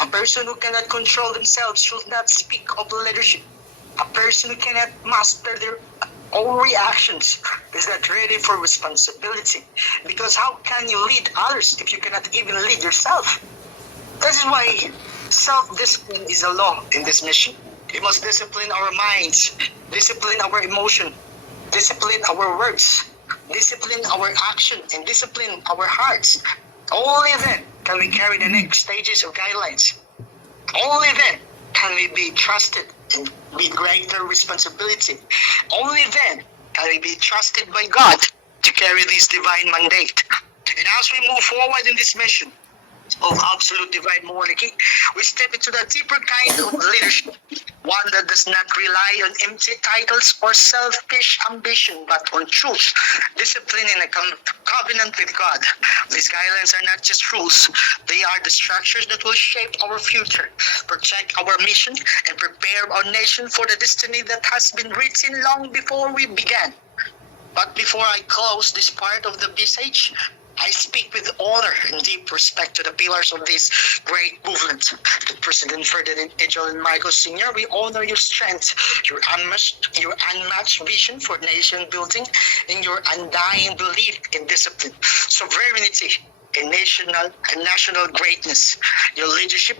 A person who cannot control themselves should not speak of leadership. A person who cannot master their own reactions is not ready for responsibility. Because how can you lead others if you cannot even lead yourself? That is why self-discipline is a law in this mission. We must discipline our minds, discipline our emotion, discipline our words, discipline our action, and discipline our hearts. Only then can we carry the next stages of guidelines. Only then can we be trusted and with greater responsibility. Only then can we be trusted by God to carry this divine mandate. And as we move forward in this mission of absolute divine monarchy, we step into the deeper kind of leadership, one that does not rely on empty titles or selfish ambition, but on truth, discipline, and a covenant with God. These guidelines are not just rules, they are the structures that will shape our future, protect our mission, and prepare our nation for the destiny that has been written long before we began. But before I close this part of the message, I speak with honor and deep respect to the pillars of this great movement. To President Ferdinand Angel and Michael Sr., we honor your strength, your unmatched vision for nation building, and your undying belief in discipline, sovereignty, and national greatness. Your leadership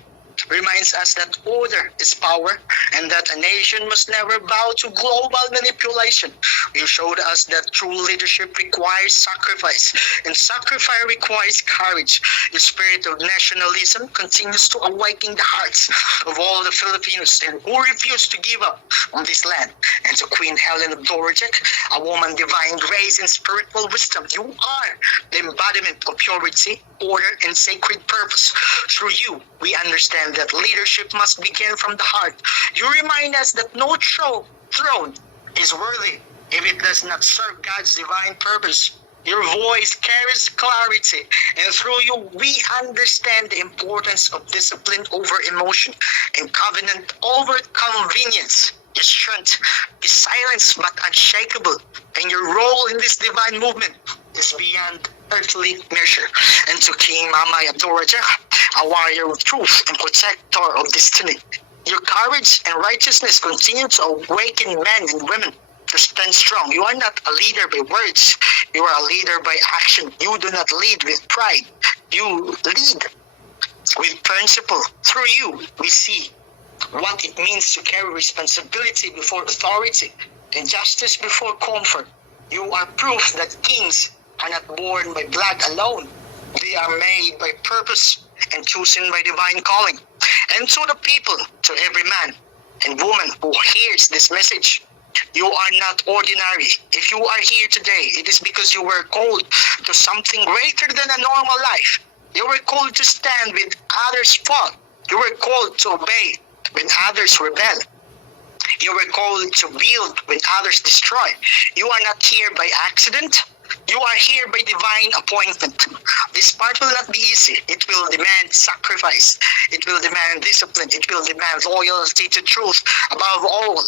reminds us that order is power and that a nation must never bow to global manipulation. You showed us that true leadership requires sacrifice, and sacrifice requires courage. The spirit of nationalism continues to awaken the hearts of all the Filipinos and who refuse to give up on this land. And to Queen Helen of Dorothea, a woman divine grace and spiritual wisdom, you are the embodiment of purity, order, and sacred purpose. Through you, we understand that leadership must begin from the heart. You remind us that no throne is worthy if it does not serve God's divine purpose. Your voice carries clarity, and through you we understand the importance of discipline over emotion and covenant over convenience. Your strength is silence but unshakable, and your role in this divine movement is beyond earthly measure. And to King Mamay Dorothea, a warrior of truth and protector of destiny, your courage and righteousness continue to awaken men and women to stand strong. You are not a leader by words, you are a leader by action. You do not lead with pride, you lead with principle. Through you, we see what it means to carry responsibility before authority and justice before comfort. You are proof that kings are not born by blood alone. They are made by purpose and chosen by divine calling. And to the people, to every man and woman who hears this message, you are not ordinary. If you are here today, it is because you were called to something greater than a normal life. You were called to stand when others fall. You were called to obey when others rebel. You were called to build when others destroy. You are not here by accident. You are here by divine appointment. This part will not be easy. It will demand sacrifice. It will demand discipline. It will demand loyalty to truth above all.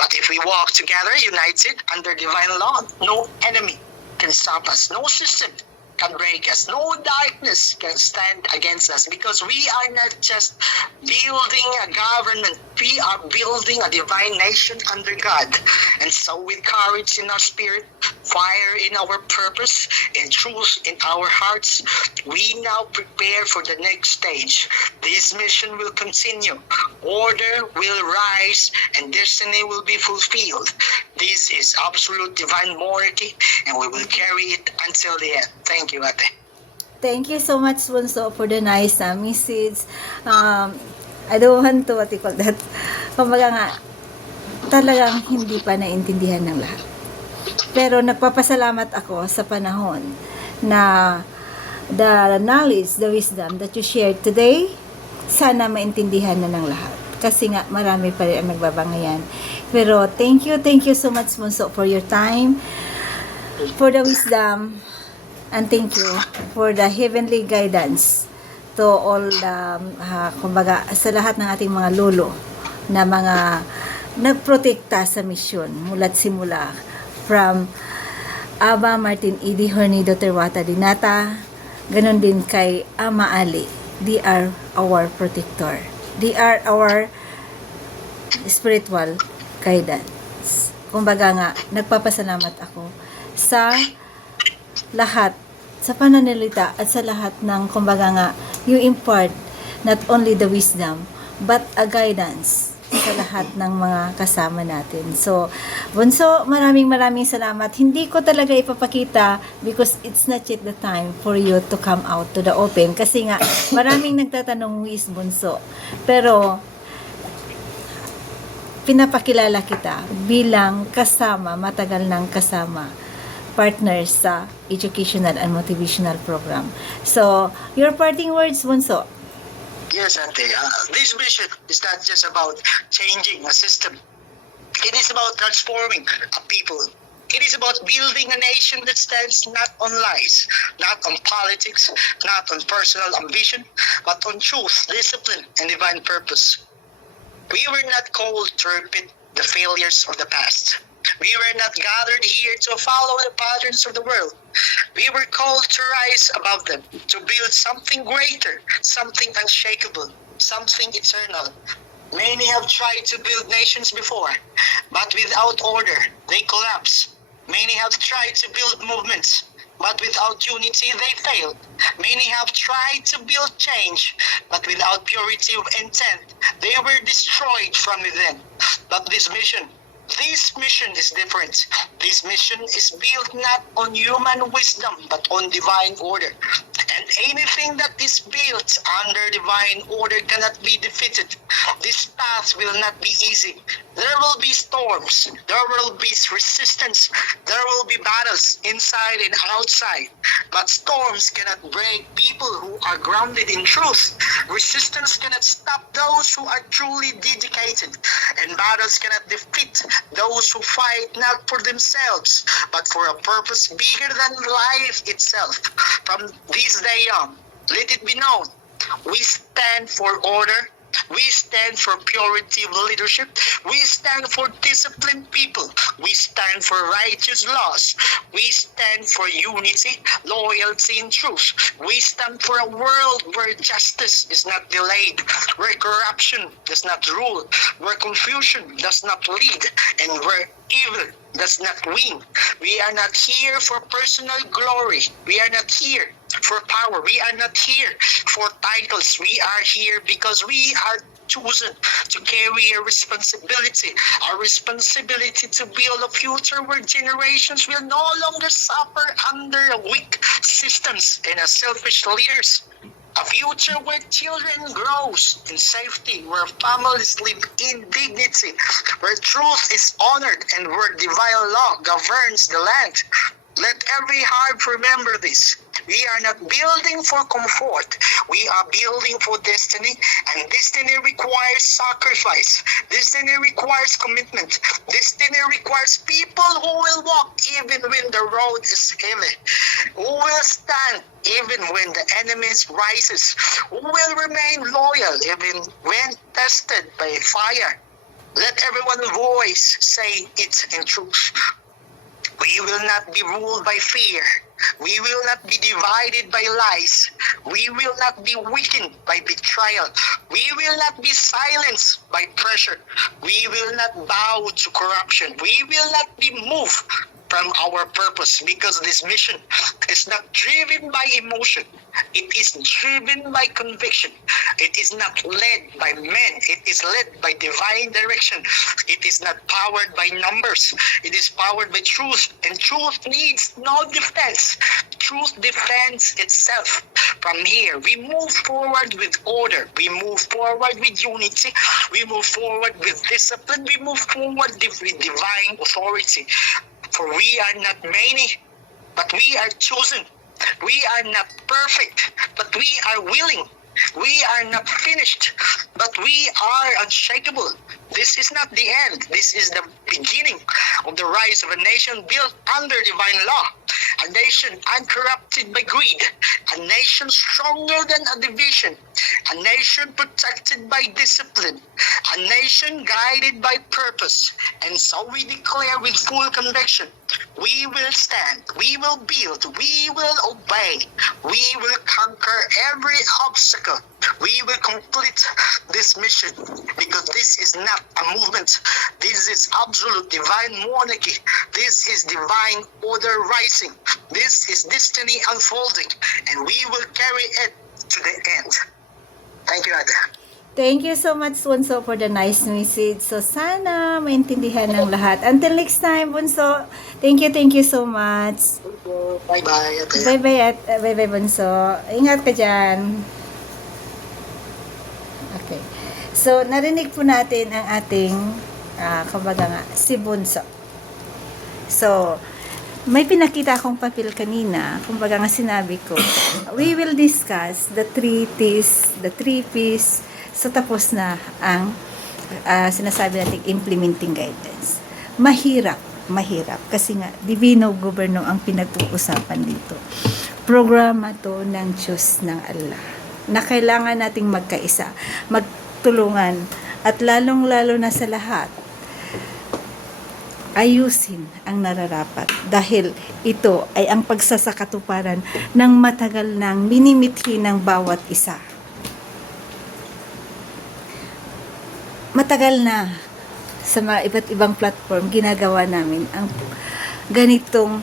But if we walk together, united under divine law, no enemy can stop us. No system can break us. No darkness can stand against us, because we are not just building a government. We are building a divine nation under God. And so with courage in our spirit, fire in our purpose, and truth in our hearts, we now prepare for the next stage. This mission will continue. Order will rise and destiny will be fulfilled. This is absolute divine monarchy, and we will carry it until the end. Thank you, Ate. Thank you so much, Bunso, for the nice message. I don't want to, what you call that, kumbaga nga, talagang hindi pa naintindihan ng lahat. Pero nagpapasalamat ako sa panahon na the knowledge, the wisdom that you shared today, sana maintindihan na ng lahat. Kasi nga, marami pa rin ang nagbabangayan. Pero thank you so much, Bunso, for your time, for the wisdom, and thank you for the heavenly guidance to all the, kumbaga, sa lahat ng ating mga lolo na mga nagprotekta sa misyon mula't simula from Aba Martin Edi Hornido Terwata Dinata, ganon din kay Ama Ali. They are our protector. They are our spiritual guidance. Kumbaga nga, nagpapasalamat ako sa lahat, sa pananalita at sa lahat ng, kumbaga nga, you impart not only the wisdom but a guidance sa lahat ng mga kasama natin. So, Bunso, maraming salamat. Hindi ko talaga ipapakita because it's not yet the time for you to come out to the open. Kasi nga, maraming nagtatanong, who is Bunso? Pero, pinapakilala kita bilang kasama, matagal ng kasama, partners sa educational and motivational program. So, your parting words, Bunso. Yes, Ante. This mission is not just about changing a system. It is about transforming a people. It is about building a nation that stands not on lies, not on politics, not on personal ambition, but on truth, discipline, and divine purpose. We were not called to repeat the failures of the past. We were not gathered here to follow the patterns of the world. We were called to rise above them, to build something greater, something unshakable, something eternal. Many have tried to build nations before, but without order, they collapse. Many have tried to build movements, but without unity, they failed. Many have tried to build change, but without purity of intent, they were destroyed from within. But this mission is different. This mission is built not on human wisdom, but on divine order. And anything that is built under divine order cannot be defeated. This path will not be easy. There will be storms. There will be resistance. There will be battles inside and outside. But storms cannot break people who are grounded in truth. Resistance cannot stop those who are truly dedicated. And battles cannot defeat those who fight not for themselves, but for a purpose bigger than life itself. From this day on, let it be known, we stand for order. We stand for purity of leadership. We stand for disciplined people. We stand for righteous laws. We stand for unity, loyalty, and truth. We stand for a world where justice is not delayed, where corruption does not rule, where confusion does not lead, and where evil does not win. We are not here for personal glory. We are not here for power. We are not here for titles. We are here because we are chosen to carry a responsibility to build a future where generations will no longer suffer under weak systems and selfish leaders. A future where children grows in safety, where families live in dignity, where truth is honored, and where divine law governs the land. Let every heart remember this. We are not building for comfort. We are building for destiny, and destiny requires sacrifice. Destiny requires commitment. Destiny requires people who will walk even when the road is heavy, who will stand even when the enemy rises, who will remain loyal even when tested by fire. Let everyone's voice say it in truth. We will not be ruled by fear. We will not be divided by lies. We will not be weakened by betrayal. We will not be silenced by pressure. We will not bow to corruption. We will not be moved from our purpose, because this mission is not driven by emotion. It is driven by conviction. It is not led by men. It is led by divine direction. It is not powered by numbers. It is powered by truth. And truth needs no defense. Truth defends itself. From here, we move forward with order. We move forward with unity. We move forward with discipline. We move forward with divine authority. For we are not many, but we are chosen. We are not perfect, but we are willing. We are not finished, but we are unshakable. This is not the end. This is the beginning of the rise of a nation built under divine law. A nation uncorrupted by greed. A nation stronger than a division. A nation protected by discipline. A nation guided by purpose. And so we declare with full conviction, we will stand, we will build, we will obey, we will conquer every obstacle. We will complete this mission, because this is not a movement. This is absolute divine monarchy. This is divine order rising. This is destiny unfolding, and we will carry it to the end. Thank you, Ate. Thank you so much, Bunso, for the nice message. So, sana maintindihan ng lahat. Until next time, Bunso. Thank you so much. Bye-bye, Ate. Bye-bye, Bunso. Ingat ka dyan. Okay. So, narinig po natin ang ating, kumbaga nga, si Bunso. So, may pinakita akong papel kanina, kumbaga nga sinabi ko, we will discuss the three P's. So, tapos na ang sinasabi natin implementing guidelines. Mahirap. Kasi nga, divino governo ang pinag-uusapan dito. Programa to ng Diyos ng Allah, na kailangan nating magkaisa, magtulungan, at lalong-lalo na sa lahat, ayusin ang nararapat. Dahil ito ay ang pagsasakatuparan ng matagal nang minimithi ng bawat isa. Matagal na sa mga iba't ibang platform ginagawa namin ang ganitong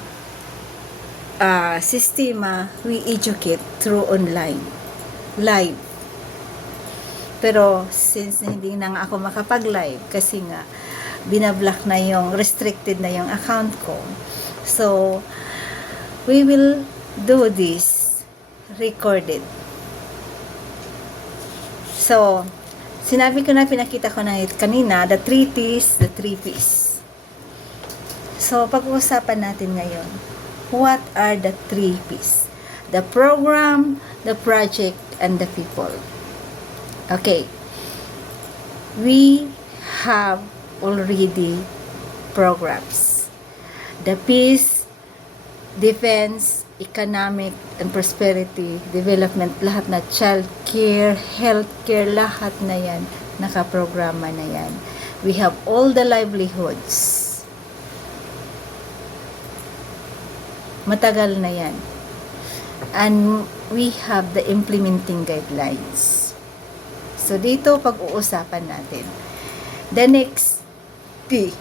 sistema. We educate through online live, pero since hindi na nga ako makapag-live kasi nga binablock na yung restricted na yung account ko, so we will do this recorded. So sinabi ko na, pinakita ko na kanina, the 3 P's. So, pag-uusapan natin ngayon, what are the 3 P's? The program, the project, and the people. Okay. We have already programs. The peace, defense, economic and prosperity, development, lahat na, child care, health care, lahat na yan, nakaprograma na yan. We have all the livelihoods. Matagal na yan. And we have the implementing guidelines. So, dito pag-uusapan natin. The next P.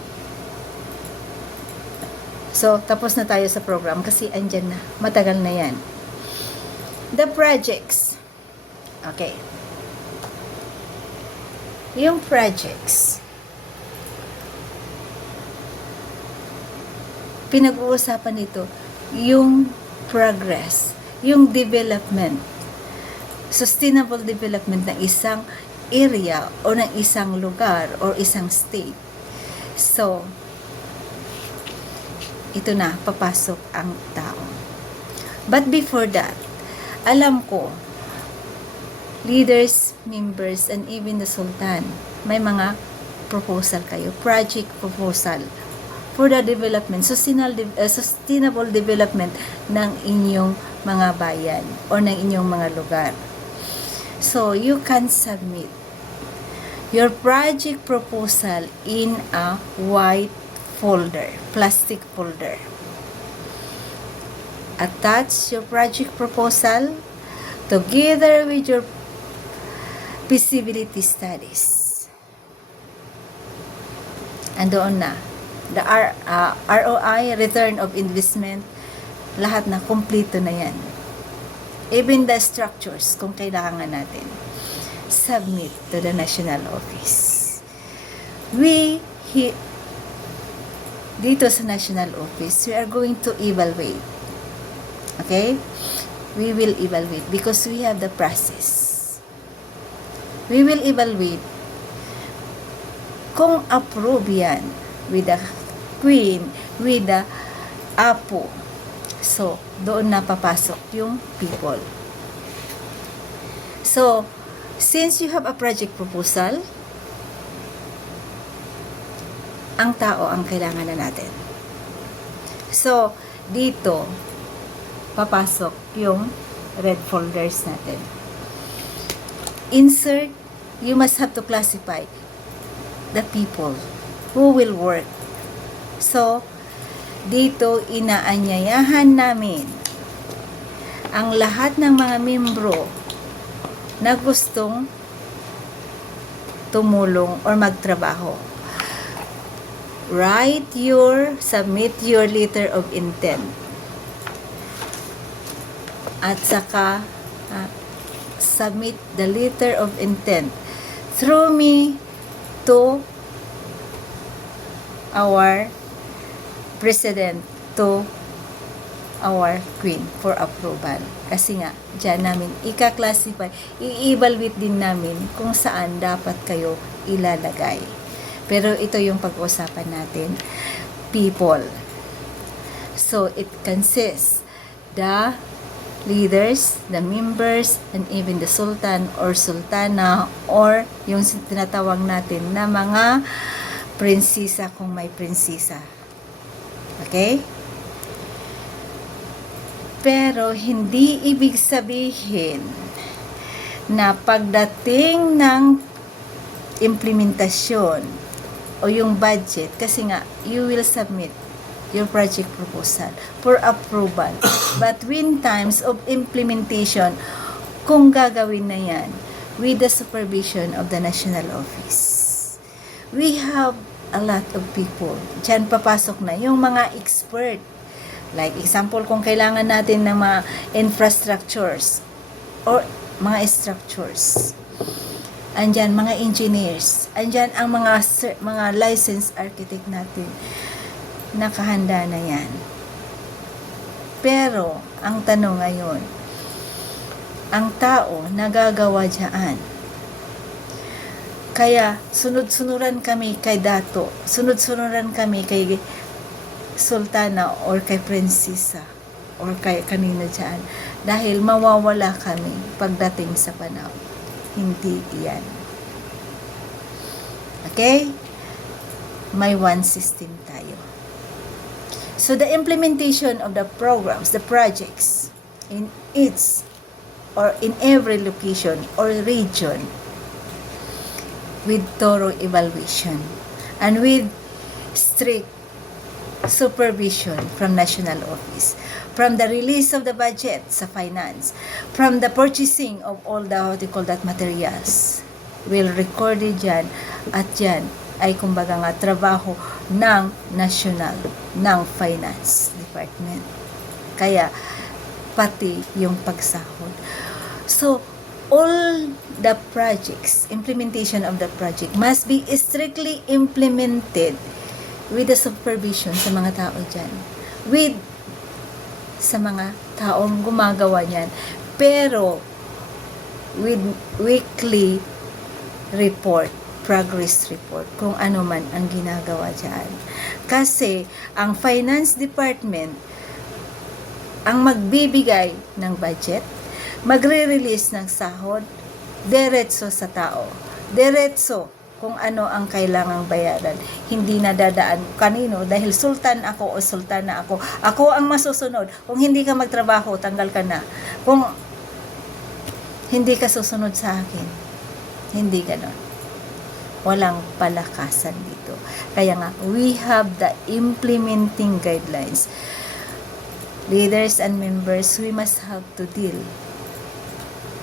So, tapos na tayo sa program kasi andyan na. Matagal na yan. The projects. Okay. Yung projects, pinag-uusapan nito yung progress, yung development, sustainable development ng isang area o ng isang lugar o isang state. So, ito na, papasok ang tao. But before that, alam ko, leaders, members, and even the Sultan, may mga proposal kayo, project proposal for the development, sustainable development ng inyong mga bayan o ng inyong mga lugar. So, you can submit your project proposal in a white folder, plastic folder. Attach your project proposal together with your feasibility studies. Andoon na. The ROI, return of investment, lahat na, kumpleto na yan. Even the structures, kung kailangan natin, submit to the national office. Dito sa national office, we are going to evaluate. Okay? We will evaluate because we have the process. We will evaluate kung approve yan with the queen, with the apo. So, doon na papasok yung people. So, since you have a project proposal, ang tao ang kailangan na natin. So, dito, papasok yung red folders natin. Insert, you must have to classify the people who will work. So, dito inaanyayahan namin ang lahat ng mga membro na gustong tumulong or magtrabaho. Submit your letter of intent. At saka, submit the letter of intent through me to our president, to our queen for approval. Kasi nga, dyan namin ika-classify, i-evaluate din namin kung saan dapat kayo ilalagay. Pero ito yung pag-uusapan natin, people. So, it consists the leaders, the members, and even the sultan or sultana or yung tinatawag natin na mga prinsesa kung may prinsesa. Okay? Pero hindi ibig sabihin na pagdating ng implementasyon o yung budget, kasi nga you will submit your project proposal for approval. But when times of implementation, kung gagawin na yan with the supervision of the national office, we have a lot of people. Diyan papasok na yung mga expert. Like example, kung kailangan natin ng mga infrastructures or mga structures, andyan mga engineers, andyan ang mga licensed architect natin, nakahanda na yan. Pero ang tanong ngayon, ang tao nagagawa dyan. Kaya sunod-sunuran kami kay dato, sunod-sunuran kami kay sultana or kay prinsesa or kay kanino dyan, dahil mawawala kami pagdating sa panahon. Hindi yan. Okay? May one system tayo. So the implementation of the programs, the projects in its or in every location or region with thorough evaluation and with strict supervision from national office, from the release of the budget sa finance, from the purchasing of all the what you call that materials, will record dyan at yan ay kumbaga nga trabaho ng national, ng finance department. Kaya pati yung pagsahod. So, all the projects, implementation of the project must be strictly implemented with the supervision sa mga tao dyan. Sa mga taong gumagawa niyan. Pero, with weekly report, progress report, kung ano man ang ginagawa dyan. Kasi, ang finance department, ang magbibigay ng budget, magre-release ng sahod, diretso sa tao. Diretso kung ano ang kailangang bayaran. Hindi na dadaan kanino dahil sultan ako o sultana ako. Ako ang masusunod. Kung hindi ka magtrabaho, tanggal ka na. Kung hindi ka susunod sa akin, hindi ganon. walang palakasan dito. Kaya nga, we have the implementing guidelines. Leaders and members, we must have to deal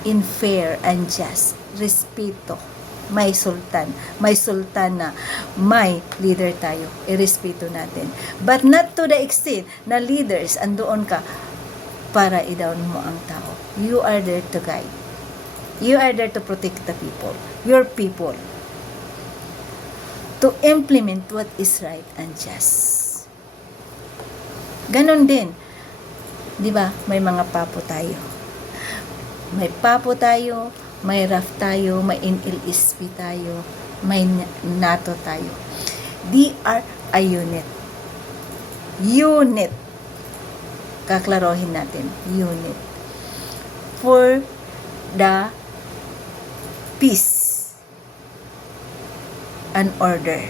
in fair and just respeto. May sultan, may sultana, may leader tayo, irespeto natin. But not to the extent na leaders, andoon ka para i-down mo ang tao. You are there to guide. You are there to protect the people, your people, to implement what is right and just. Ganon din, di ba? May mga papo tayo. May papo tayo, may RAF tayo, may NLSP tayo, may NATO tayo. They are a unit. Unit. Kaklarohin natin. Unit. For the peace and order.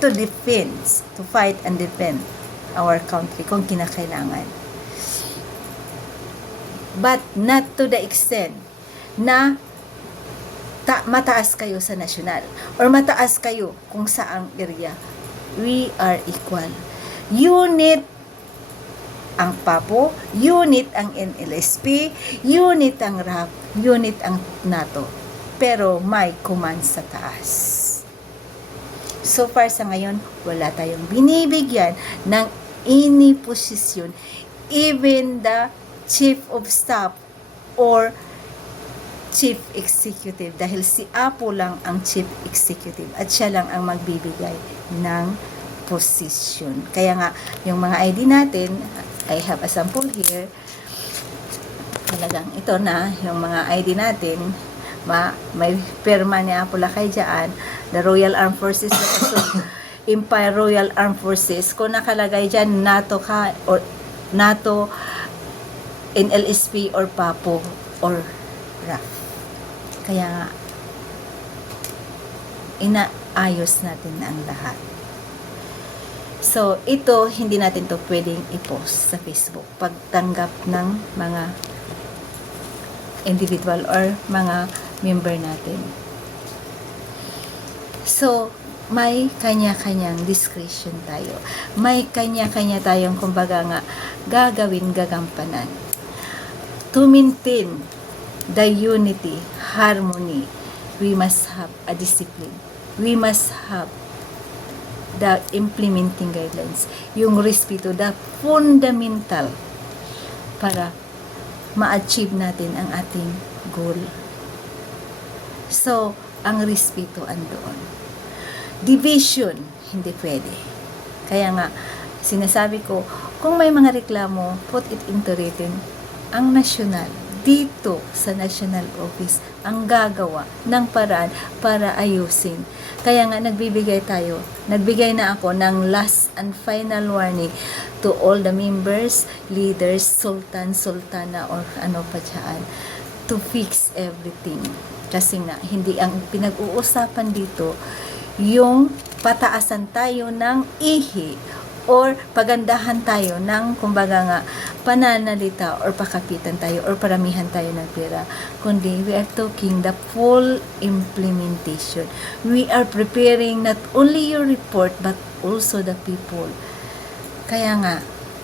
To defend, to fight and defend our country kung kinakailangan. But not to the extent na mataas kayo sa national or mataas kayo kung saang area. We are equal. Unit ang PAPO, unit ang NLSP, unit ang RAP, unit ang NATO. Pero may command sa taas. So far sa ngayon, wala tayong binibigyan ng any posisyon, even the Chief of Staff or Chief Executive, dahil si Apo lang ang Chief Executive at siya lang ang magbibigay ng position. Kaya nga, yung mga ID natin, I have a sample here. Talagang ito na, yung mga ID natin, may perma ni Apo Lakay dyan, the Royal Armed Forces, Empire Royal Armed Forces, kung nakalagay dyan, NATO ka, or NATO, NLSP, or PAPO, or RAF. Kaya nga, inaayos natin ang lahat. So, ito, hindi natin to pwedeng i-post sa Facebook. Pagtanggap ng mga individual or mga member natin. So, may kanya-kanyang discretion tayo. May kanya-kanya tayong, kumbaga nga, gagampanan. To maintain the unity, harmony, we must have a discipline. We must have the implementing guidelines. Yung respeto, the fundamental para ma-achieve natin ang ating goal. So, ang respeto andoon. Division, hindi pwede. Kaya nga, sinasabi ko, kung may mga reklamo, put it into written. Ang nasyonal, dito sa National Office, ang gagawa ng paraan para ayusin. Kaya nga, nagbigay na ako ng last and final warning to all the members, leaders, sultan, sultana, or ano pa dyan, to fix everything. Kasi nga, hindi ang pinag-uusapan dito, yung pataasan tayo ng ihi or pagandahan tayo ng, kumbaga nga, pananalita or pakapitan tayo or paramihan tayo ng pera. Kundi, we are talking the full implementation. We are preparing not only your report but also the people. Kaya nga,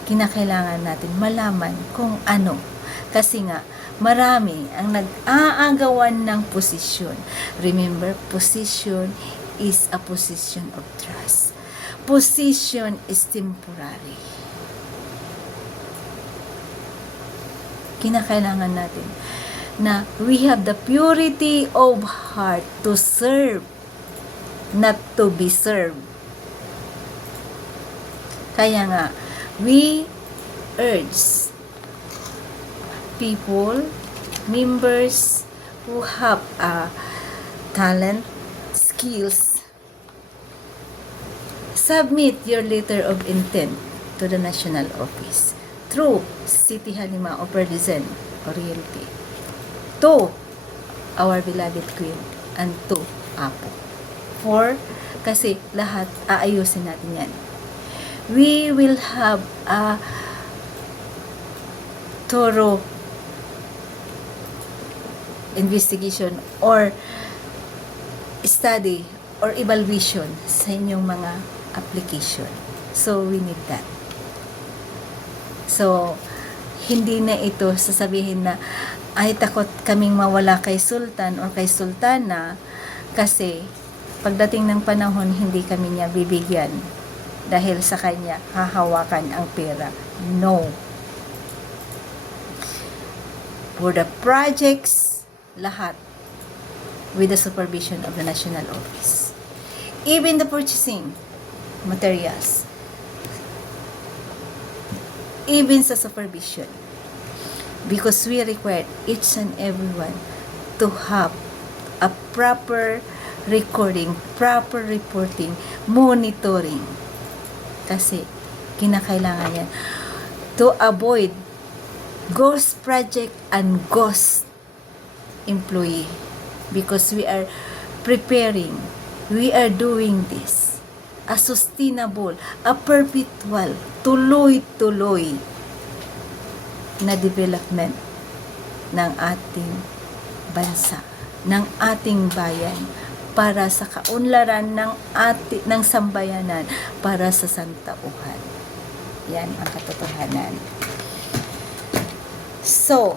kinakailangan natin malaman kung ano. Kasi nga, marami ang nag-aagawan ng posisyon. Remember, position is a position of trust. Position is temporary. Kinakailangan natin na we have the purity of heart to serve, not to be served. Kaya nga, we urge people, members who have talent, skills, submit your letter of intent to the National Office through City Halima o Perdizen o Realty to our beloved Queen and to Apo. Kasi lahat aayusin natin yan. We will have a thorough investigation or study or evaluation sa inyong mga application. So, we need that. So, hindi na ito sasabihin na ay takot kaming mawala kay Sultan or kay Sultana kasi pagdating ng panahon hindi kami niya bibigyan dahil sa kanya hahawakan ang pera. No. For the projects, lahat with the supervision of the National Office. Even the purchasing materials. Even sa supervision. Because we require each and everyone to have a proper recording, proper reporting, monitoring. Kasi kinakailangan yan to avoid ghost project and ghost employee. Because we are preparing, we are doing this a sustainable, a perpetual, tuloy-tuloy na development ng ating bansa, ng ating bayan, para sa kaunlaran ng sambayanan, para sa santauhan. Yan ang katotohanan. So,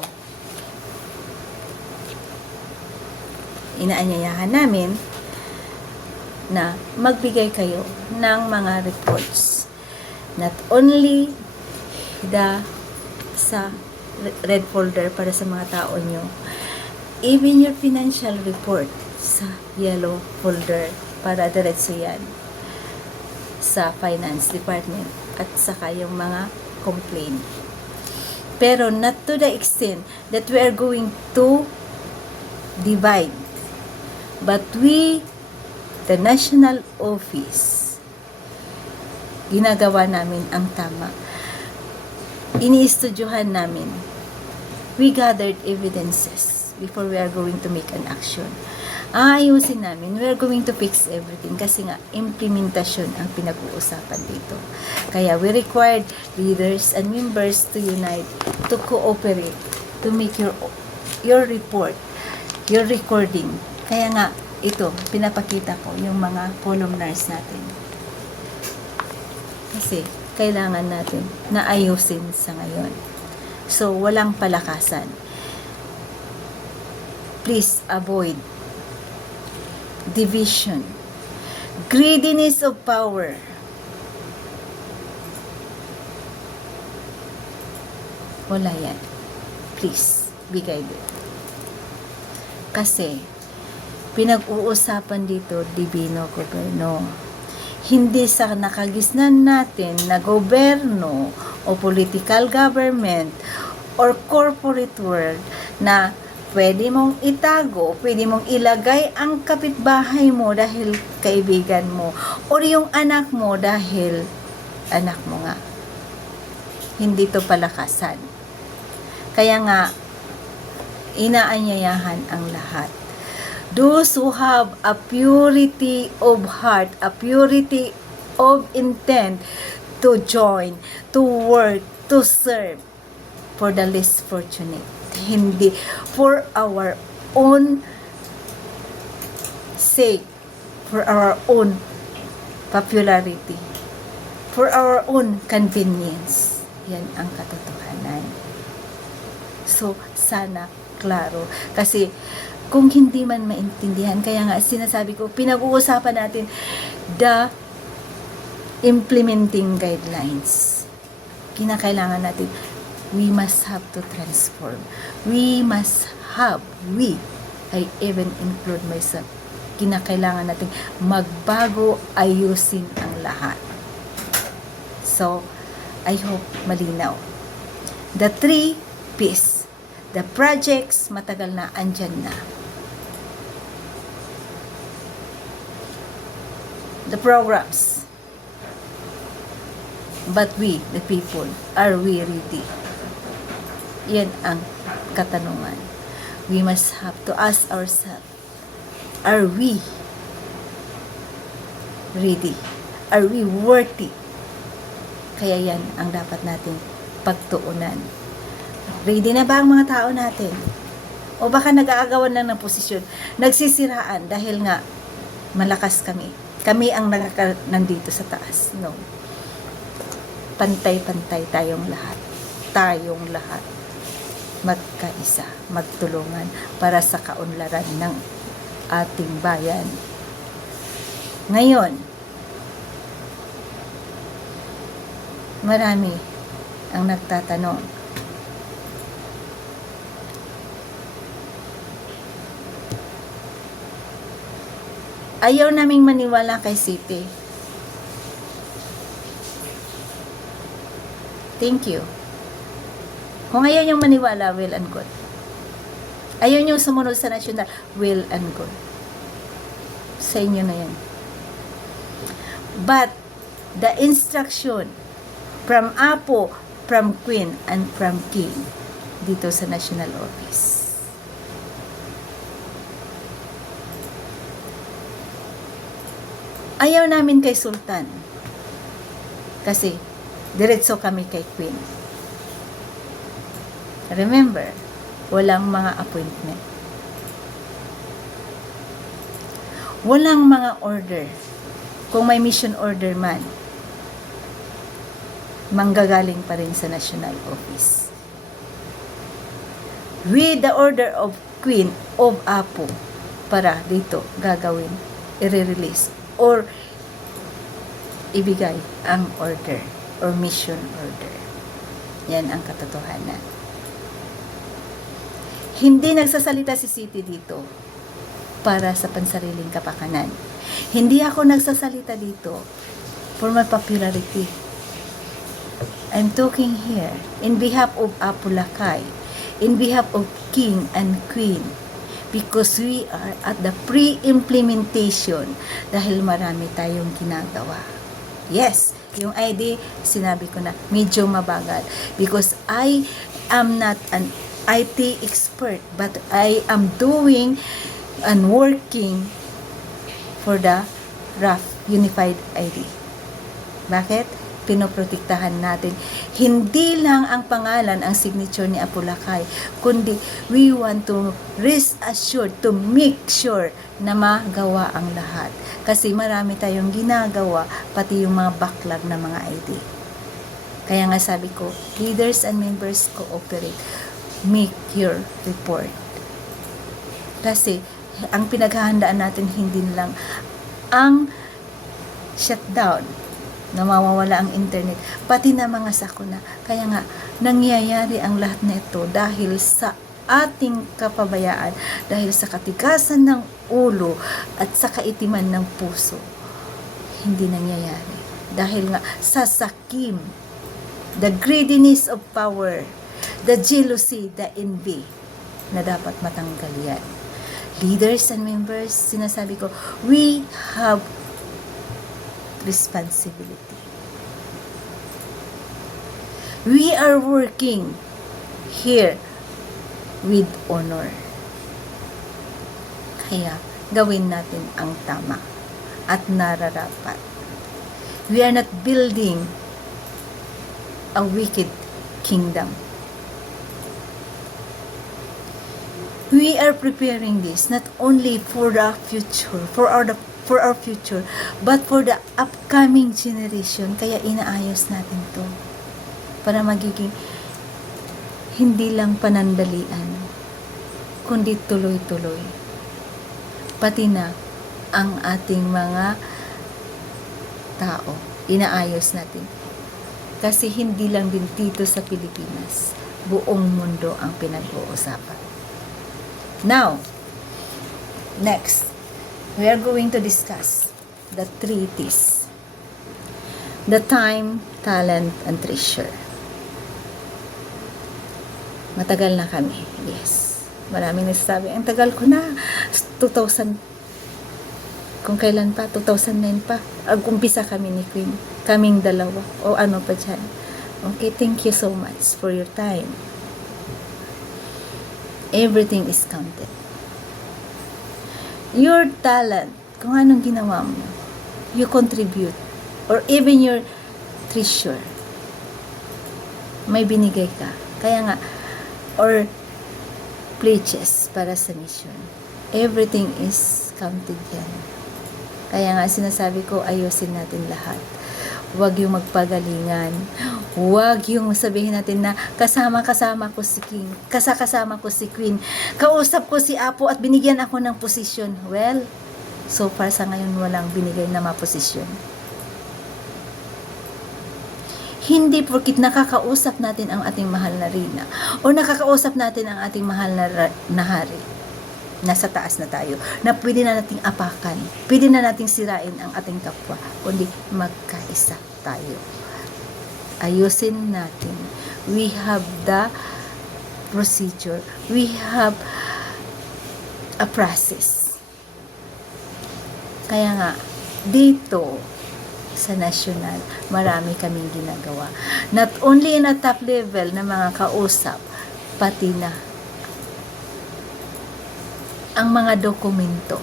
inaanyayahan namin na magbigay kayo ng mga reports. Not only sa red folder para sa mga tao nyo, even your financial report sa yellow folder para diretso yan sa finance department at saka yung mga complaint. Pero not to the extent that we are going to divide. But we, the National Office, ginagawa namin ang tama. Iniistudyohan namin. We gathered evidences before we are going to make an action. Aayusin namin. We are going to fix everything kasi nga implementasyon ang pinag-uusapan dito. Kaya we required leaders and members to unite, to cooperate, to make your report, your recording. Kaya nga, ito, pinapakita ko yung mga columnars natin. Kasi, kailangan natin na ayusin sa ngayon. So, walang palakasan. Please avoid division, greediness of power. Wala yan. Please, bigay din. Kasi, pinag-uusapan dito, divino gobyerno. Hindi sa nakagisnan natin na gobyerno o political government or corporate world na pwede mong itago, pwede mong ilagay ang kapitbahay mo dahil kaibigan mo o yung anak mo dahil anak mo nga. Hindi to palakasan. Kaya nga, inaanyayahan ang lahat. Those who have a purity of heart, a purity of intent to join, to work, to serve for the less fortunate. Hindi for our own sake, for our own popularity, for our own convenience. Yan ang katotohanan. So, sana klaro. Kasi, kung hindi man maintindihan, kaya nga sinasabi ko, pinag-uusapan natin the implementing guidelines. Kinakailangan natin, we must have to transform. We must have, I even include myself, kinakailangan natin magbago, ayusin ang lahat. So, I hope malinaw. The 3 P's. The projects, matagal na, andyan na. The programs. But we, the people, are we ready? Yan ang katanungan. We must have to ask ourselves, are we ready? Are we worthy? Kaya yan ang dapat nating pagtuunan. Ready na ba ang mga tao natin? O baka nag-aagawan lang ng posisyon, nagsisiraan dahil nga malakas kami. Kami ang nandito sa taas. No. Pantay-pantay tayong lahat. Tayong lahat. Magkaisa, magtulungan para sa kaunlaran ng ating bayan. Ngayon, marami ang nagtatanong, ayaw naming maniwala kay City. Thank you. Kung ayaw niyong maniwala, well and good. Ayaw niyong sumunod sa nasyonal, well and good. Sa inyo na yan. But, the instruction from Apo, from Queen, and from King, dito sa National Office. Ayaw namin kay Sultan. Kasi, diretso kami kay Queen. Remember, walang mga appointment. Walang mga order. Kung may mission order man, manggagaling pa rin sa National Office. With the order of Queen of Apo, para dito gagawin, i-release or ibigay ang order or mission order. Yan ang katotohanan. Hindi nagsasalita si City dito para sa pansariling kapakanan. Hindi ako nagsasalita dito for my popularity. I'm talking here in behalf of Apulakay, in behalf of King and Queen, because we are at the pre-implementation dahil marami tayong ginagawa. Yes, yung ID, sinabi ko na, medyo mabagal because I am not an IT expert, but I am doing and working for the RAF Unified ID. Bakit? Pinoprotektahan natin. Hindi lang ang pangalan, ang signature ni Apulakay, kundi we want to rest assured, to make sure na magawa ang lahat. Kasi marami tayong ginagawa, pati yung mga backlog na mga ID. Kaya nga sabi ko, leaders and members cooperate. Make your report. Kasi ang pinaghahandaan natin hindi lang ang shutdown, na mawawala ang internet, pati na mga sakuna. Kaya nga, nangyayari ang lahat na ito dahil sa ating kapabayaan, dahil sa katigasan ng ulo at sa kaitiman ng puso. Hindi nangyayari. Dahil nga sa sakim, the greediness of power, the jealousy, the envy, na dapat matanggal yan. Leaders and members, sinasabi ko, we have responsibility. We are working here with honor. Kaya, gawin natin ang tama at nararapat. We are not building a wicked kingdom. We are preparing this not only for the future, for our future, but for the upcoming generation. Kaya inaayos natin to para magiging hindi lang panandalian, kundi tuloy-tuloy. Pati na ang ating mga tao, inaayos natin. Kasi hindi lang din dito sa Pilipinas, buong mundo ang pinag-uusapan. Now, next, we are going to discuss the three T's. The time, talent, and treasure. Matagal na kami. Yes. Maraming nagsasabi, ang tagal ko na. 2000, kung kailan pa, 2009 pa.Ag-umpisa kami ni Queen. Kaming dalawa. O ano pa dyan. Okay, thank you so much for your time. Everything is counted. Your talent, kung anong ginawa mo, you contribute, or even your treasure, may binigay ka. Kaya nga, or pledges para sa mission. Everything is counted yan. Kaya nga sinasabi ko, ayusin natin lahat. Huwag yung magpagalingan. Huwag yung sabihin natin na kasama ko si King, kasama ko si Queen, kausap ko si Apo at binigyan ako ng posisyon. Well, so far sa ngayon walang binigay na maposisyon. Hindi porkit nakakausap natin ang ating mahal na Rina o nakakausap natin ang ating mahal na hari, nasa taas na tayo, na pwede na nating apakan, pwede na nating sirain ang ating kapwa, kundi magkaisa tayo. Ayusin natin. We have the procedure. We have a process. Kaya nga, dito sa national, marami kaming ginagawa. Not only in a top level na mga kausap, pati na ang mga dokumento,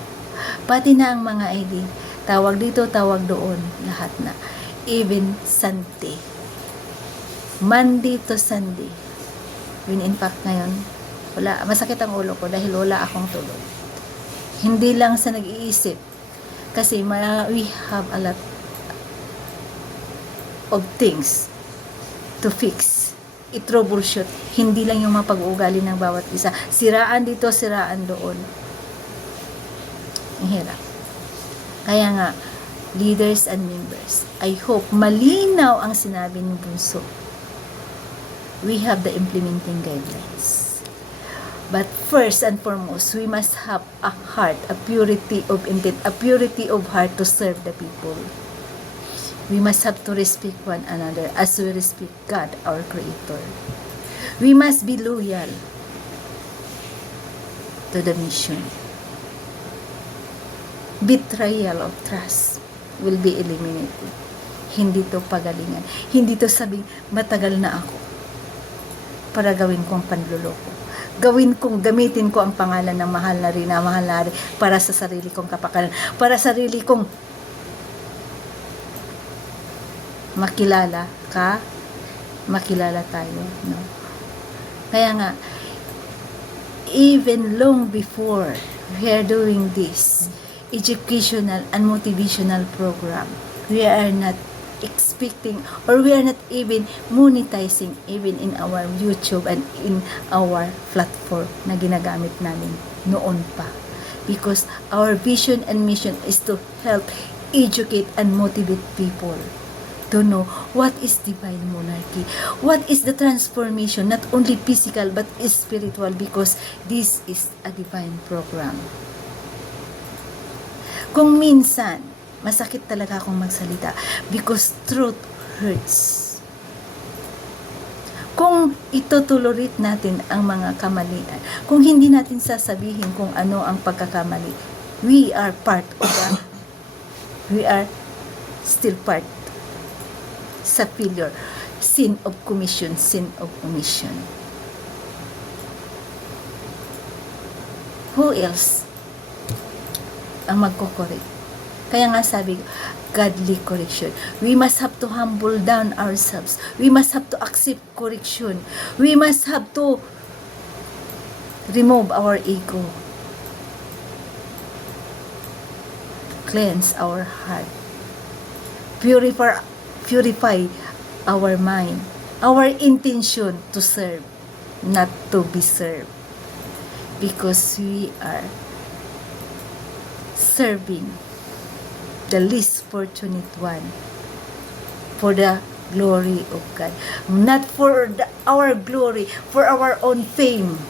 pati na ang mga ID, tawag dito, tawag doon, lahat na. Even Sunday, Monday to Sunday. When in fact ngayon, masakit ang ulo ko dahil wala akong tulog. Hindi lang sa nag-iisip, kasi we have a lot of things to fix, i-troubleshoot. Hindi lang yung mapag-uugali ng bawat isa. Siraan dito, siraan doon. Ang hirap. Kaya nga, leaders and members, I hope malinaw ang sinabi ng Bunso. We have the implementing guidelines. But first and foremost, we must have a heart, a purity of intent, a purity of heart to serve the people. We must have to respect one another as we respect God, our Creator. We must be loyal to the mission. Betrayal of trust will be eliminated. Hindi to pagalingan. Hindi to sabing matagal na ako para gawin kong panluloko. Gamitin ko ang pangalan ng mahal na Rina, mahal na Hari, para sa sarili kong kapakanan, para sa sarili kong makilala tayo, no? Kaya nga, even long before we are doing this educational and motivational program, we are not expecting, or we are not even monetizing even in our YouTube and in our platform na ginagamit namin noon pa, because our vision and mission is to help educate and motivate people to know what is divine monarchy, what is the transformation, not only physical but spiritual, because this is a divine program. Kung minsan masakit talaga akong magsalita because truth hurts. Kung itutulorit natin ang mga kamalian, kung hindi natin sasabihin kung ano ang pagkakamali, we are still part sa failure, sin of commission, sin of omission. Who else ang magko-correct? Kaya nga sabi ko, godly correction. We must have to humble down ourselves. We must have to accept correction. We must have to remove our ego. Cleanse our heart. Purify our mind. Our intention to serve, not to be served. Because we are serving the least fortunate one for the glory of God, not for our glory, for our own fame.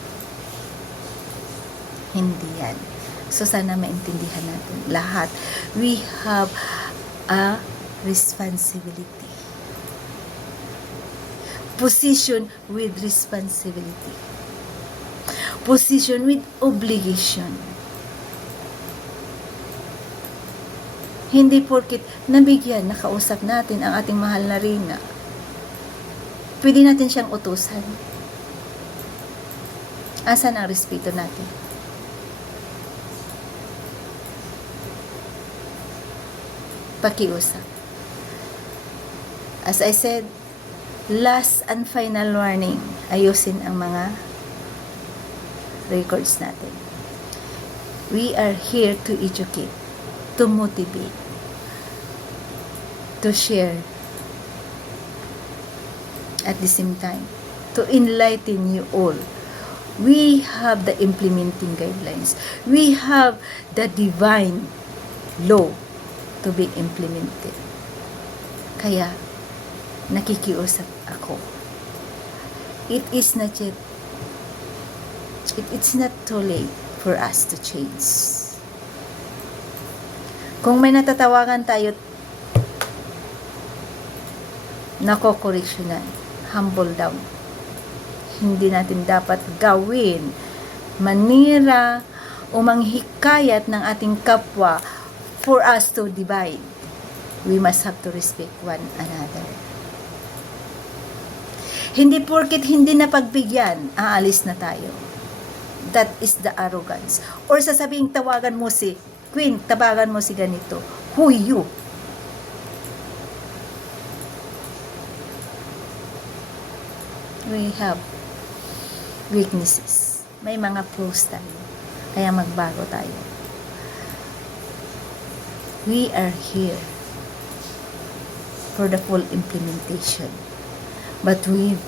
Hindi yan. So sana maintindihan natin lahat. We have a responsibility. Position with responsibility. Position with obligation. Hindi porkit nabigyan, nakausap natin ang ating mahal na Rina, pwede natin siyang utusan. Asan ang respeto natin? Pakiusap. As I said, last and final warning, ayusin ang mga records natin. We are here to educate. to motivate, to share, at the same time, to enlighten you all. We have the implementing guidelines. We have the divine law to be implemented. Kaya, nakikiusap ako. It's not too late for us to change. Kung may natatawagan tayo, nakokoreksyonan, humble down. Hindi natin dapat gawin, manira o manghikayat ng ating kapwa for us to divide. We must have to respect one another. Hindi porket hindi na pagbigyan, aalis na tayo. That is the arrogance. Or sasabing tawagan mo si Queen, tawagan mo si ganito. Who you? We have weaknesses. May mga pros tayo. Kaya magbago tayo. We are here for the full implementation. But we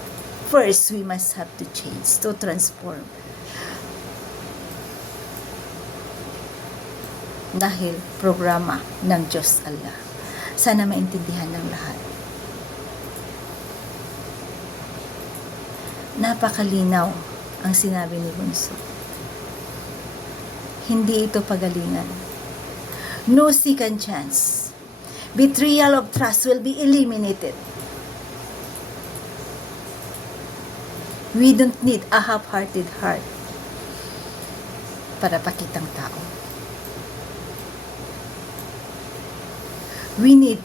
must have to change, to transform. Dahil programa ng Diyos Allah. Sana maintindihan ng lahat. Napakalinaw ang sinabi ni Bunso. Hindi ito pagalingan. No second chance. Betrayal of trust will be eliminated. We don't need a half-hearted heart para pakitang tao. We need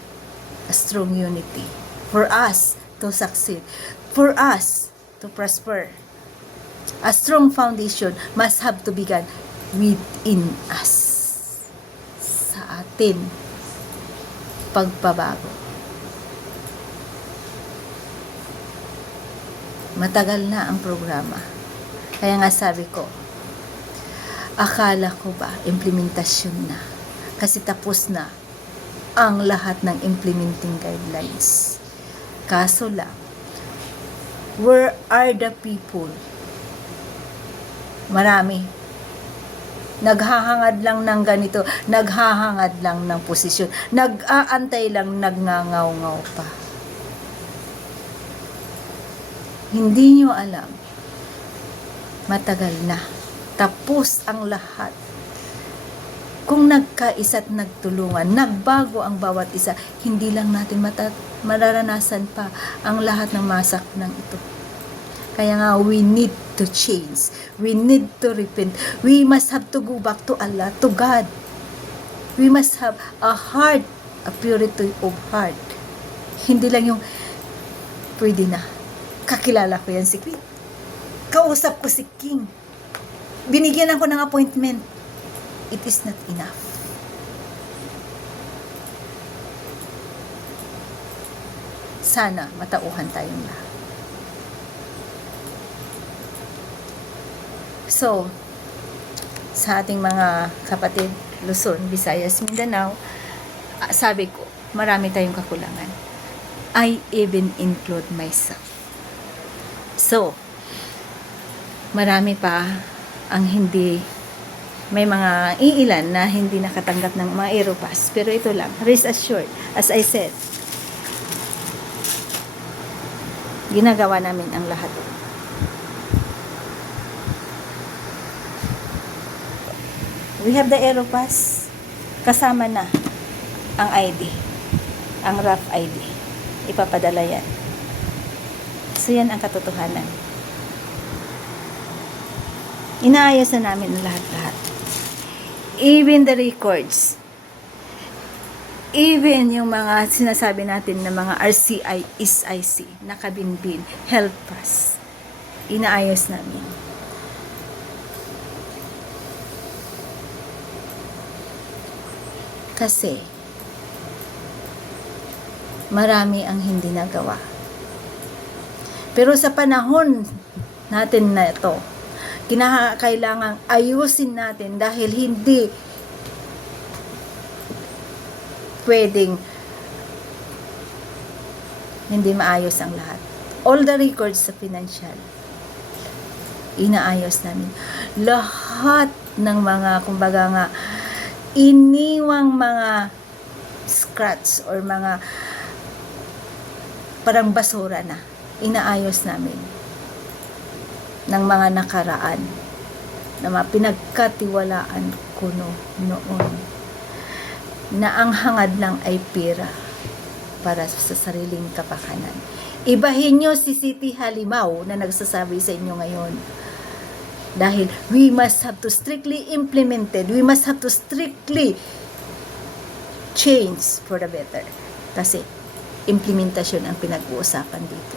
a strong unity for us to succeed, for us to prosper. A strong foundation must have to begin within us. Sa atin, pagbabago. Matagal na ang programa. Kaya nga sabi ko, akala ko ba implementasyon na? Kasi tapos na ang lahat ng implementing guidelines. Kaso lang, where are the people? Marami. Naghahangad lang ng ganito, naghahangad lang ng posisyon, nag-aantay lang, nagngangaw-ngaw pa. Hindi nyo alam, matagal na, tapos ang lahat. Kung nagkaisa at nagtulungan, nagbago ang bawat isa, hindi lang natin mararanasan pa ang lahat ng masaknang ito. Kaya nga, we need to change. We need to repent. We must have to go back to Allah, to God. We must have a heart, a purity of heart. Hindi lang yung, pwede na. Kakilala ko yan si Queen. Kausap ko si King. Binigyan ako ng appointment. It is not enough. Sana matauhan tayong lahat. So, sa ating mga kapatid, Luzon, Visayas, Mindanao, sabi ko, marami tayong kakulangan. I even include myself. So, marami pa ang hindi, may mga iilan na hindi nakatanggap ng mga Aeropass. Pero ito lang, rest assured, as I said, ginagawa namin ang lahat. We have the Aeropass, kasama na ang ID, ang rough ID. Ipapadala yan. So, yan ang katotohanan. Inaayos na namin ang lahat-lahat. Even the records. Even yung mga sinasabi natin na mga RCI, SIC, nakabinbin, help us. Inaayos namin. Kasi, marami ang hindi nagawa. Pero sa panahon natin na ito, kinakailangang ayusin natin dahil hindi pwedeng hindi maayos ang lahat. All the records sa financial, inaayos namin. Lahat ng mga, kumbaga nga, iniwang mga scratch or mga parang basura na, inaayos namin ng mga nakaraan na mga pinagkatiwalaan ko noon na ang hangad lang ay pera para sa sariling kapakanan. Ibahin nyo si Siti Halimaw na nagsasabi sa inyo ngayon. Dahil we must have to strictly implemented, we must have to strictly change for the better. Kasi implementasyon ang pinag-uusapan dito.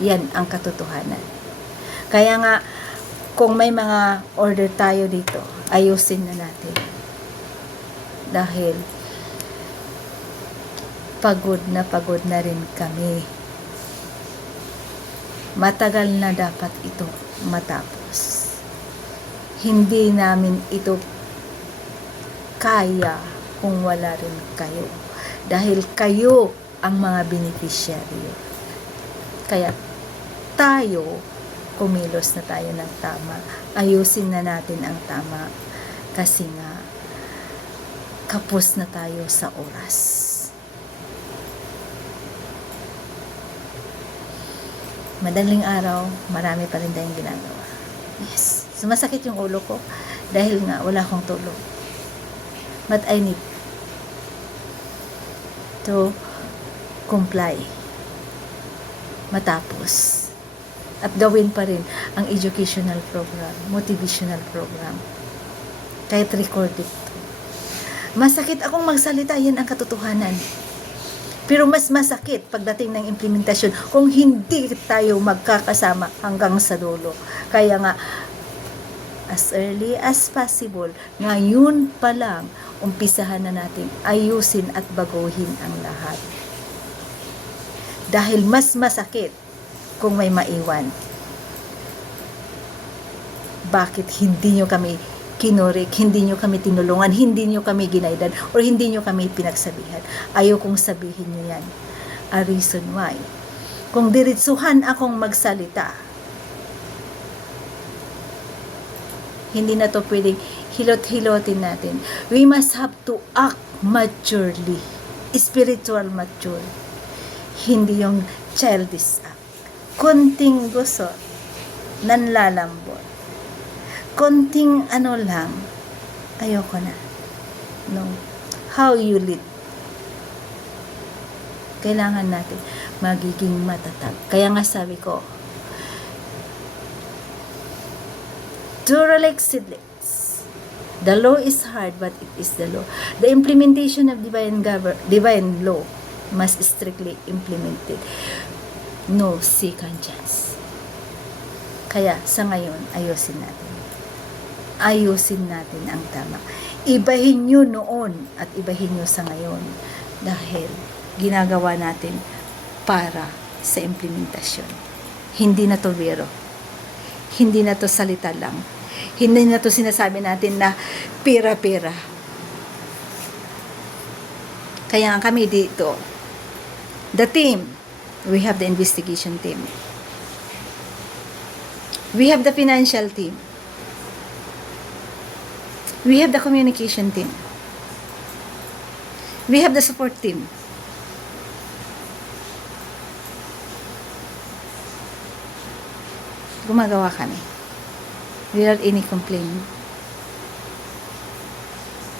Yan ang katotohanan. Kaya nga, kung may mga order tayo dito, ayusin na natin. Dahil pagod na rin kami. Matagal na dapat ito matapos. Hindi namin ito kaya kung wala rin kayo. Dahil kayo ang mga beneficiaryo. Kaya tayo, kumilos na tayo ng tama. Ayusin na natin ang tama. Kasi nga, kapos na tayo sa oras. Madaling araw, marami pa rin tayong ginagawa. Yes, sumasakit yung ulo ko dahil nga wala akong tulog. But I need to comply. Matapos. At gawin pa rin ang educational program, motivational program. Kahit recorded to. Masakit akong magsalita, yan ang katotohanan. Pero mas masakit pagdating ng implementasyon kung hindi tayo magkakasama hanggang sa dulo. Kaya nga, as early as possible, ngayon pa lang, umpisahan na natin ayusin at baguhin ang lahat. Dahil mas masakit kung may maiwan. Bakit hindi nyo kami kinurik, hindi nyo kami tinulungan, hindi nyo kami ginaidan, or hindi nyo kami pinagsabihan? Ayaw kong sabihin nyo yan. A reason why. Kung diritsuhan akong magsalita, hindi na to pwedeng hilot-hilotin natin. We must have to act maturely. Spiritual mature. Hindi yung childish act. Konting gusot, nanlalambot. Konting ano lang, ayoko na. No. How you lead. Kailangan natin magiging matatag. Kaya nga sabi ko, Duralex Sidlex. The law is hard, but it is the law. The implementation of divine law must strictly implemented. No second chance. Kaya sa ngayon, ayusin natin. Ayusin natin ang tama. Ibahin nyo noon at ibahin nyo sa ngayon. Dahil ginagawa natin para sa implementasyon. Hindi na to biro. Hindi na to salita lang. Hindi na to sinasabi natin na pera-pera. Kaya kami dito, the team, we have the investigation team. We have the financial team. We have the communication team. We have the support team. Gumagawa kami without any complaint.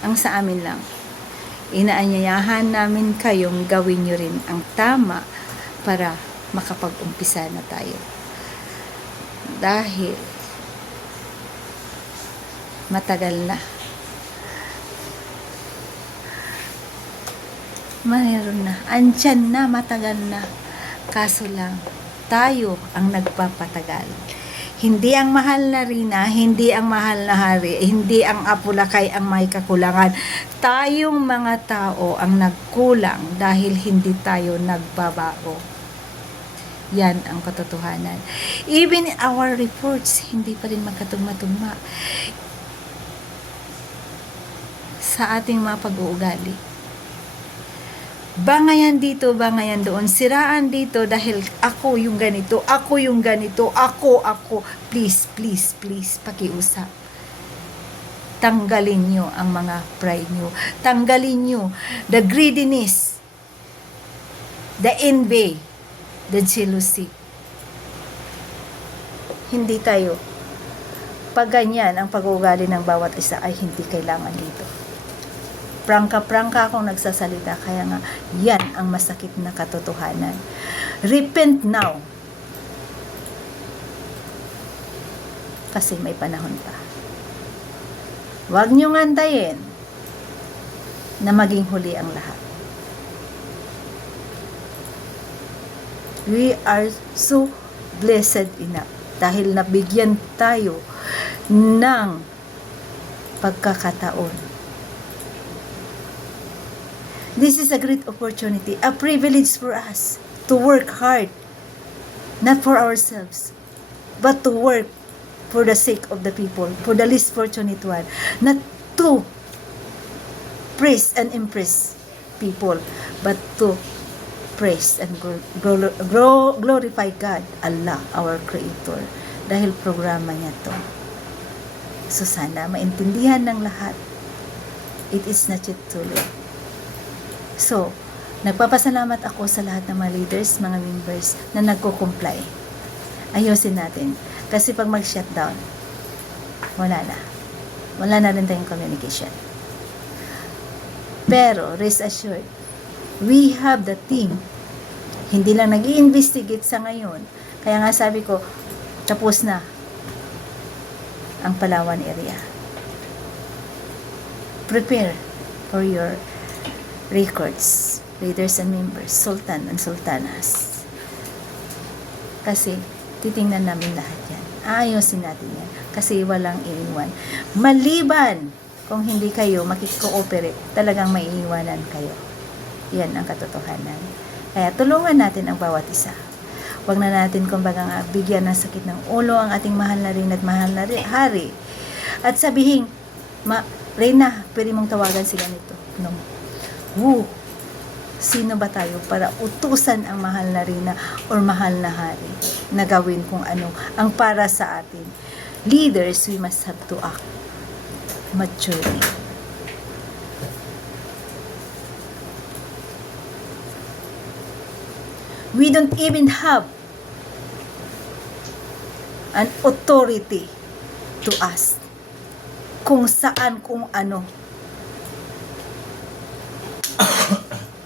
Ang sa amin lang, inaanyayahan namin kayong gawin nyo rin ang tama para makapag-umpisa na tayo. Dahil matagal na. Mayroon na. Andyan na, matagal na. Kaso lang, tayo ang nagpapatagal. Hindi ang mahal na Rina, hindi ang mahal na Hari, hindi ang Apulakay ang may kakulangan. Tayong mga tao ang nagkulang dahil hindi tayo nagbabago. Yan ang katotohanan. Even our reports, hindi pa rin magkatugma-tugma sa ating mga pag-uugali. bangayan dito, bangayan doon, siraan dito dahil ako yung ganito, ako yung ganito, ako. Please, please, please, pakiusap. Tanggalin nyo ang mga pride nyo. Tanggalin nyo the greediness, the envy, the jealousy. Hindi tayo. Pag ganyan ang pag-uugali ng bawat isa ay hindi kailangan dito. Prangka-prangka akong nagsasalita, kaya nga yan ang masakit na katotohanan. Repent now. Kasi may panahon pa. Huwag niyong antayin na maging huli ang lahat. We are so blessed enough dahil nabigyan tayo ng pagkakataon. This is a great opportunity, a privilege for us to work hard, not for ourselves, but to work for the sake of the people, for the least fortunate one, not to praise and impress people, but to praise and glorify God, Allah, our Creator, dahil programa niya to. So sana maintindihan ng lahat. It is not yet too late. So, nagpapasalamat ako sa lahat ng mga leaders, mga members na nagko-comply. Ayusin natin. Kasi pag mag-shutdown, wala na. Wala na rin tayong communication. Pero, rest assured, we have the team. Hindi lang nag-i-investigate sa ngayon. Kaya nga sabi ko, tapos na ang Palawan area. Prepare for your records, leaders and members, sultan and sultanas. Kasi, titingnan namin lahat yan. Ayusin natin yan. Kasi walang iiwan. Maliban kung hindi kayo makikooperate, talagang maiiwanan kayo. Yan ang katotohanan. Kaya tulungan natin ang bawat isa. Huwag na natin kumbaga nga bigyan ng sakit ng ulo ang ating mahal na rin at mahal na hari. At sabihin, Reyna, pwede mong tawagan si ganito. No. Sino ba tayo para utusan ang mahal na Reyna or mahal na hari na gawin kung ano ang para sa atin? Leaders, we must have to act maturely. We don't even have an authority to ask kung saan, kung ano.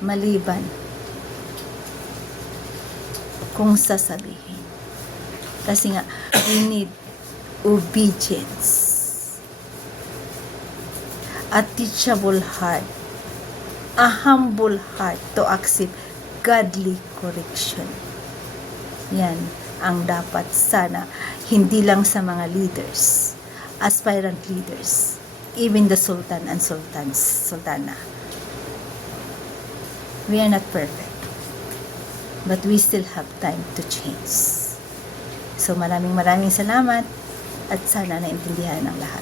Maliban kung sasabihin. Kasi nga, we need obedience, a teachable heart, a humble heart to accept godly correction. Yan ang dapat sana, hindi lang sa mga leaders, aspirant leaders, even the sultan and sultana. We are not perfect, but we still have time to change. So maraming salamat at sana naintindihan ng lahat.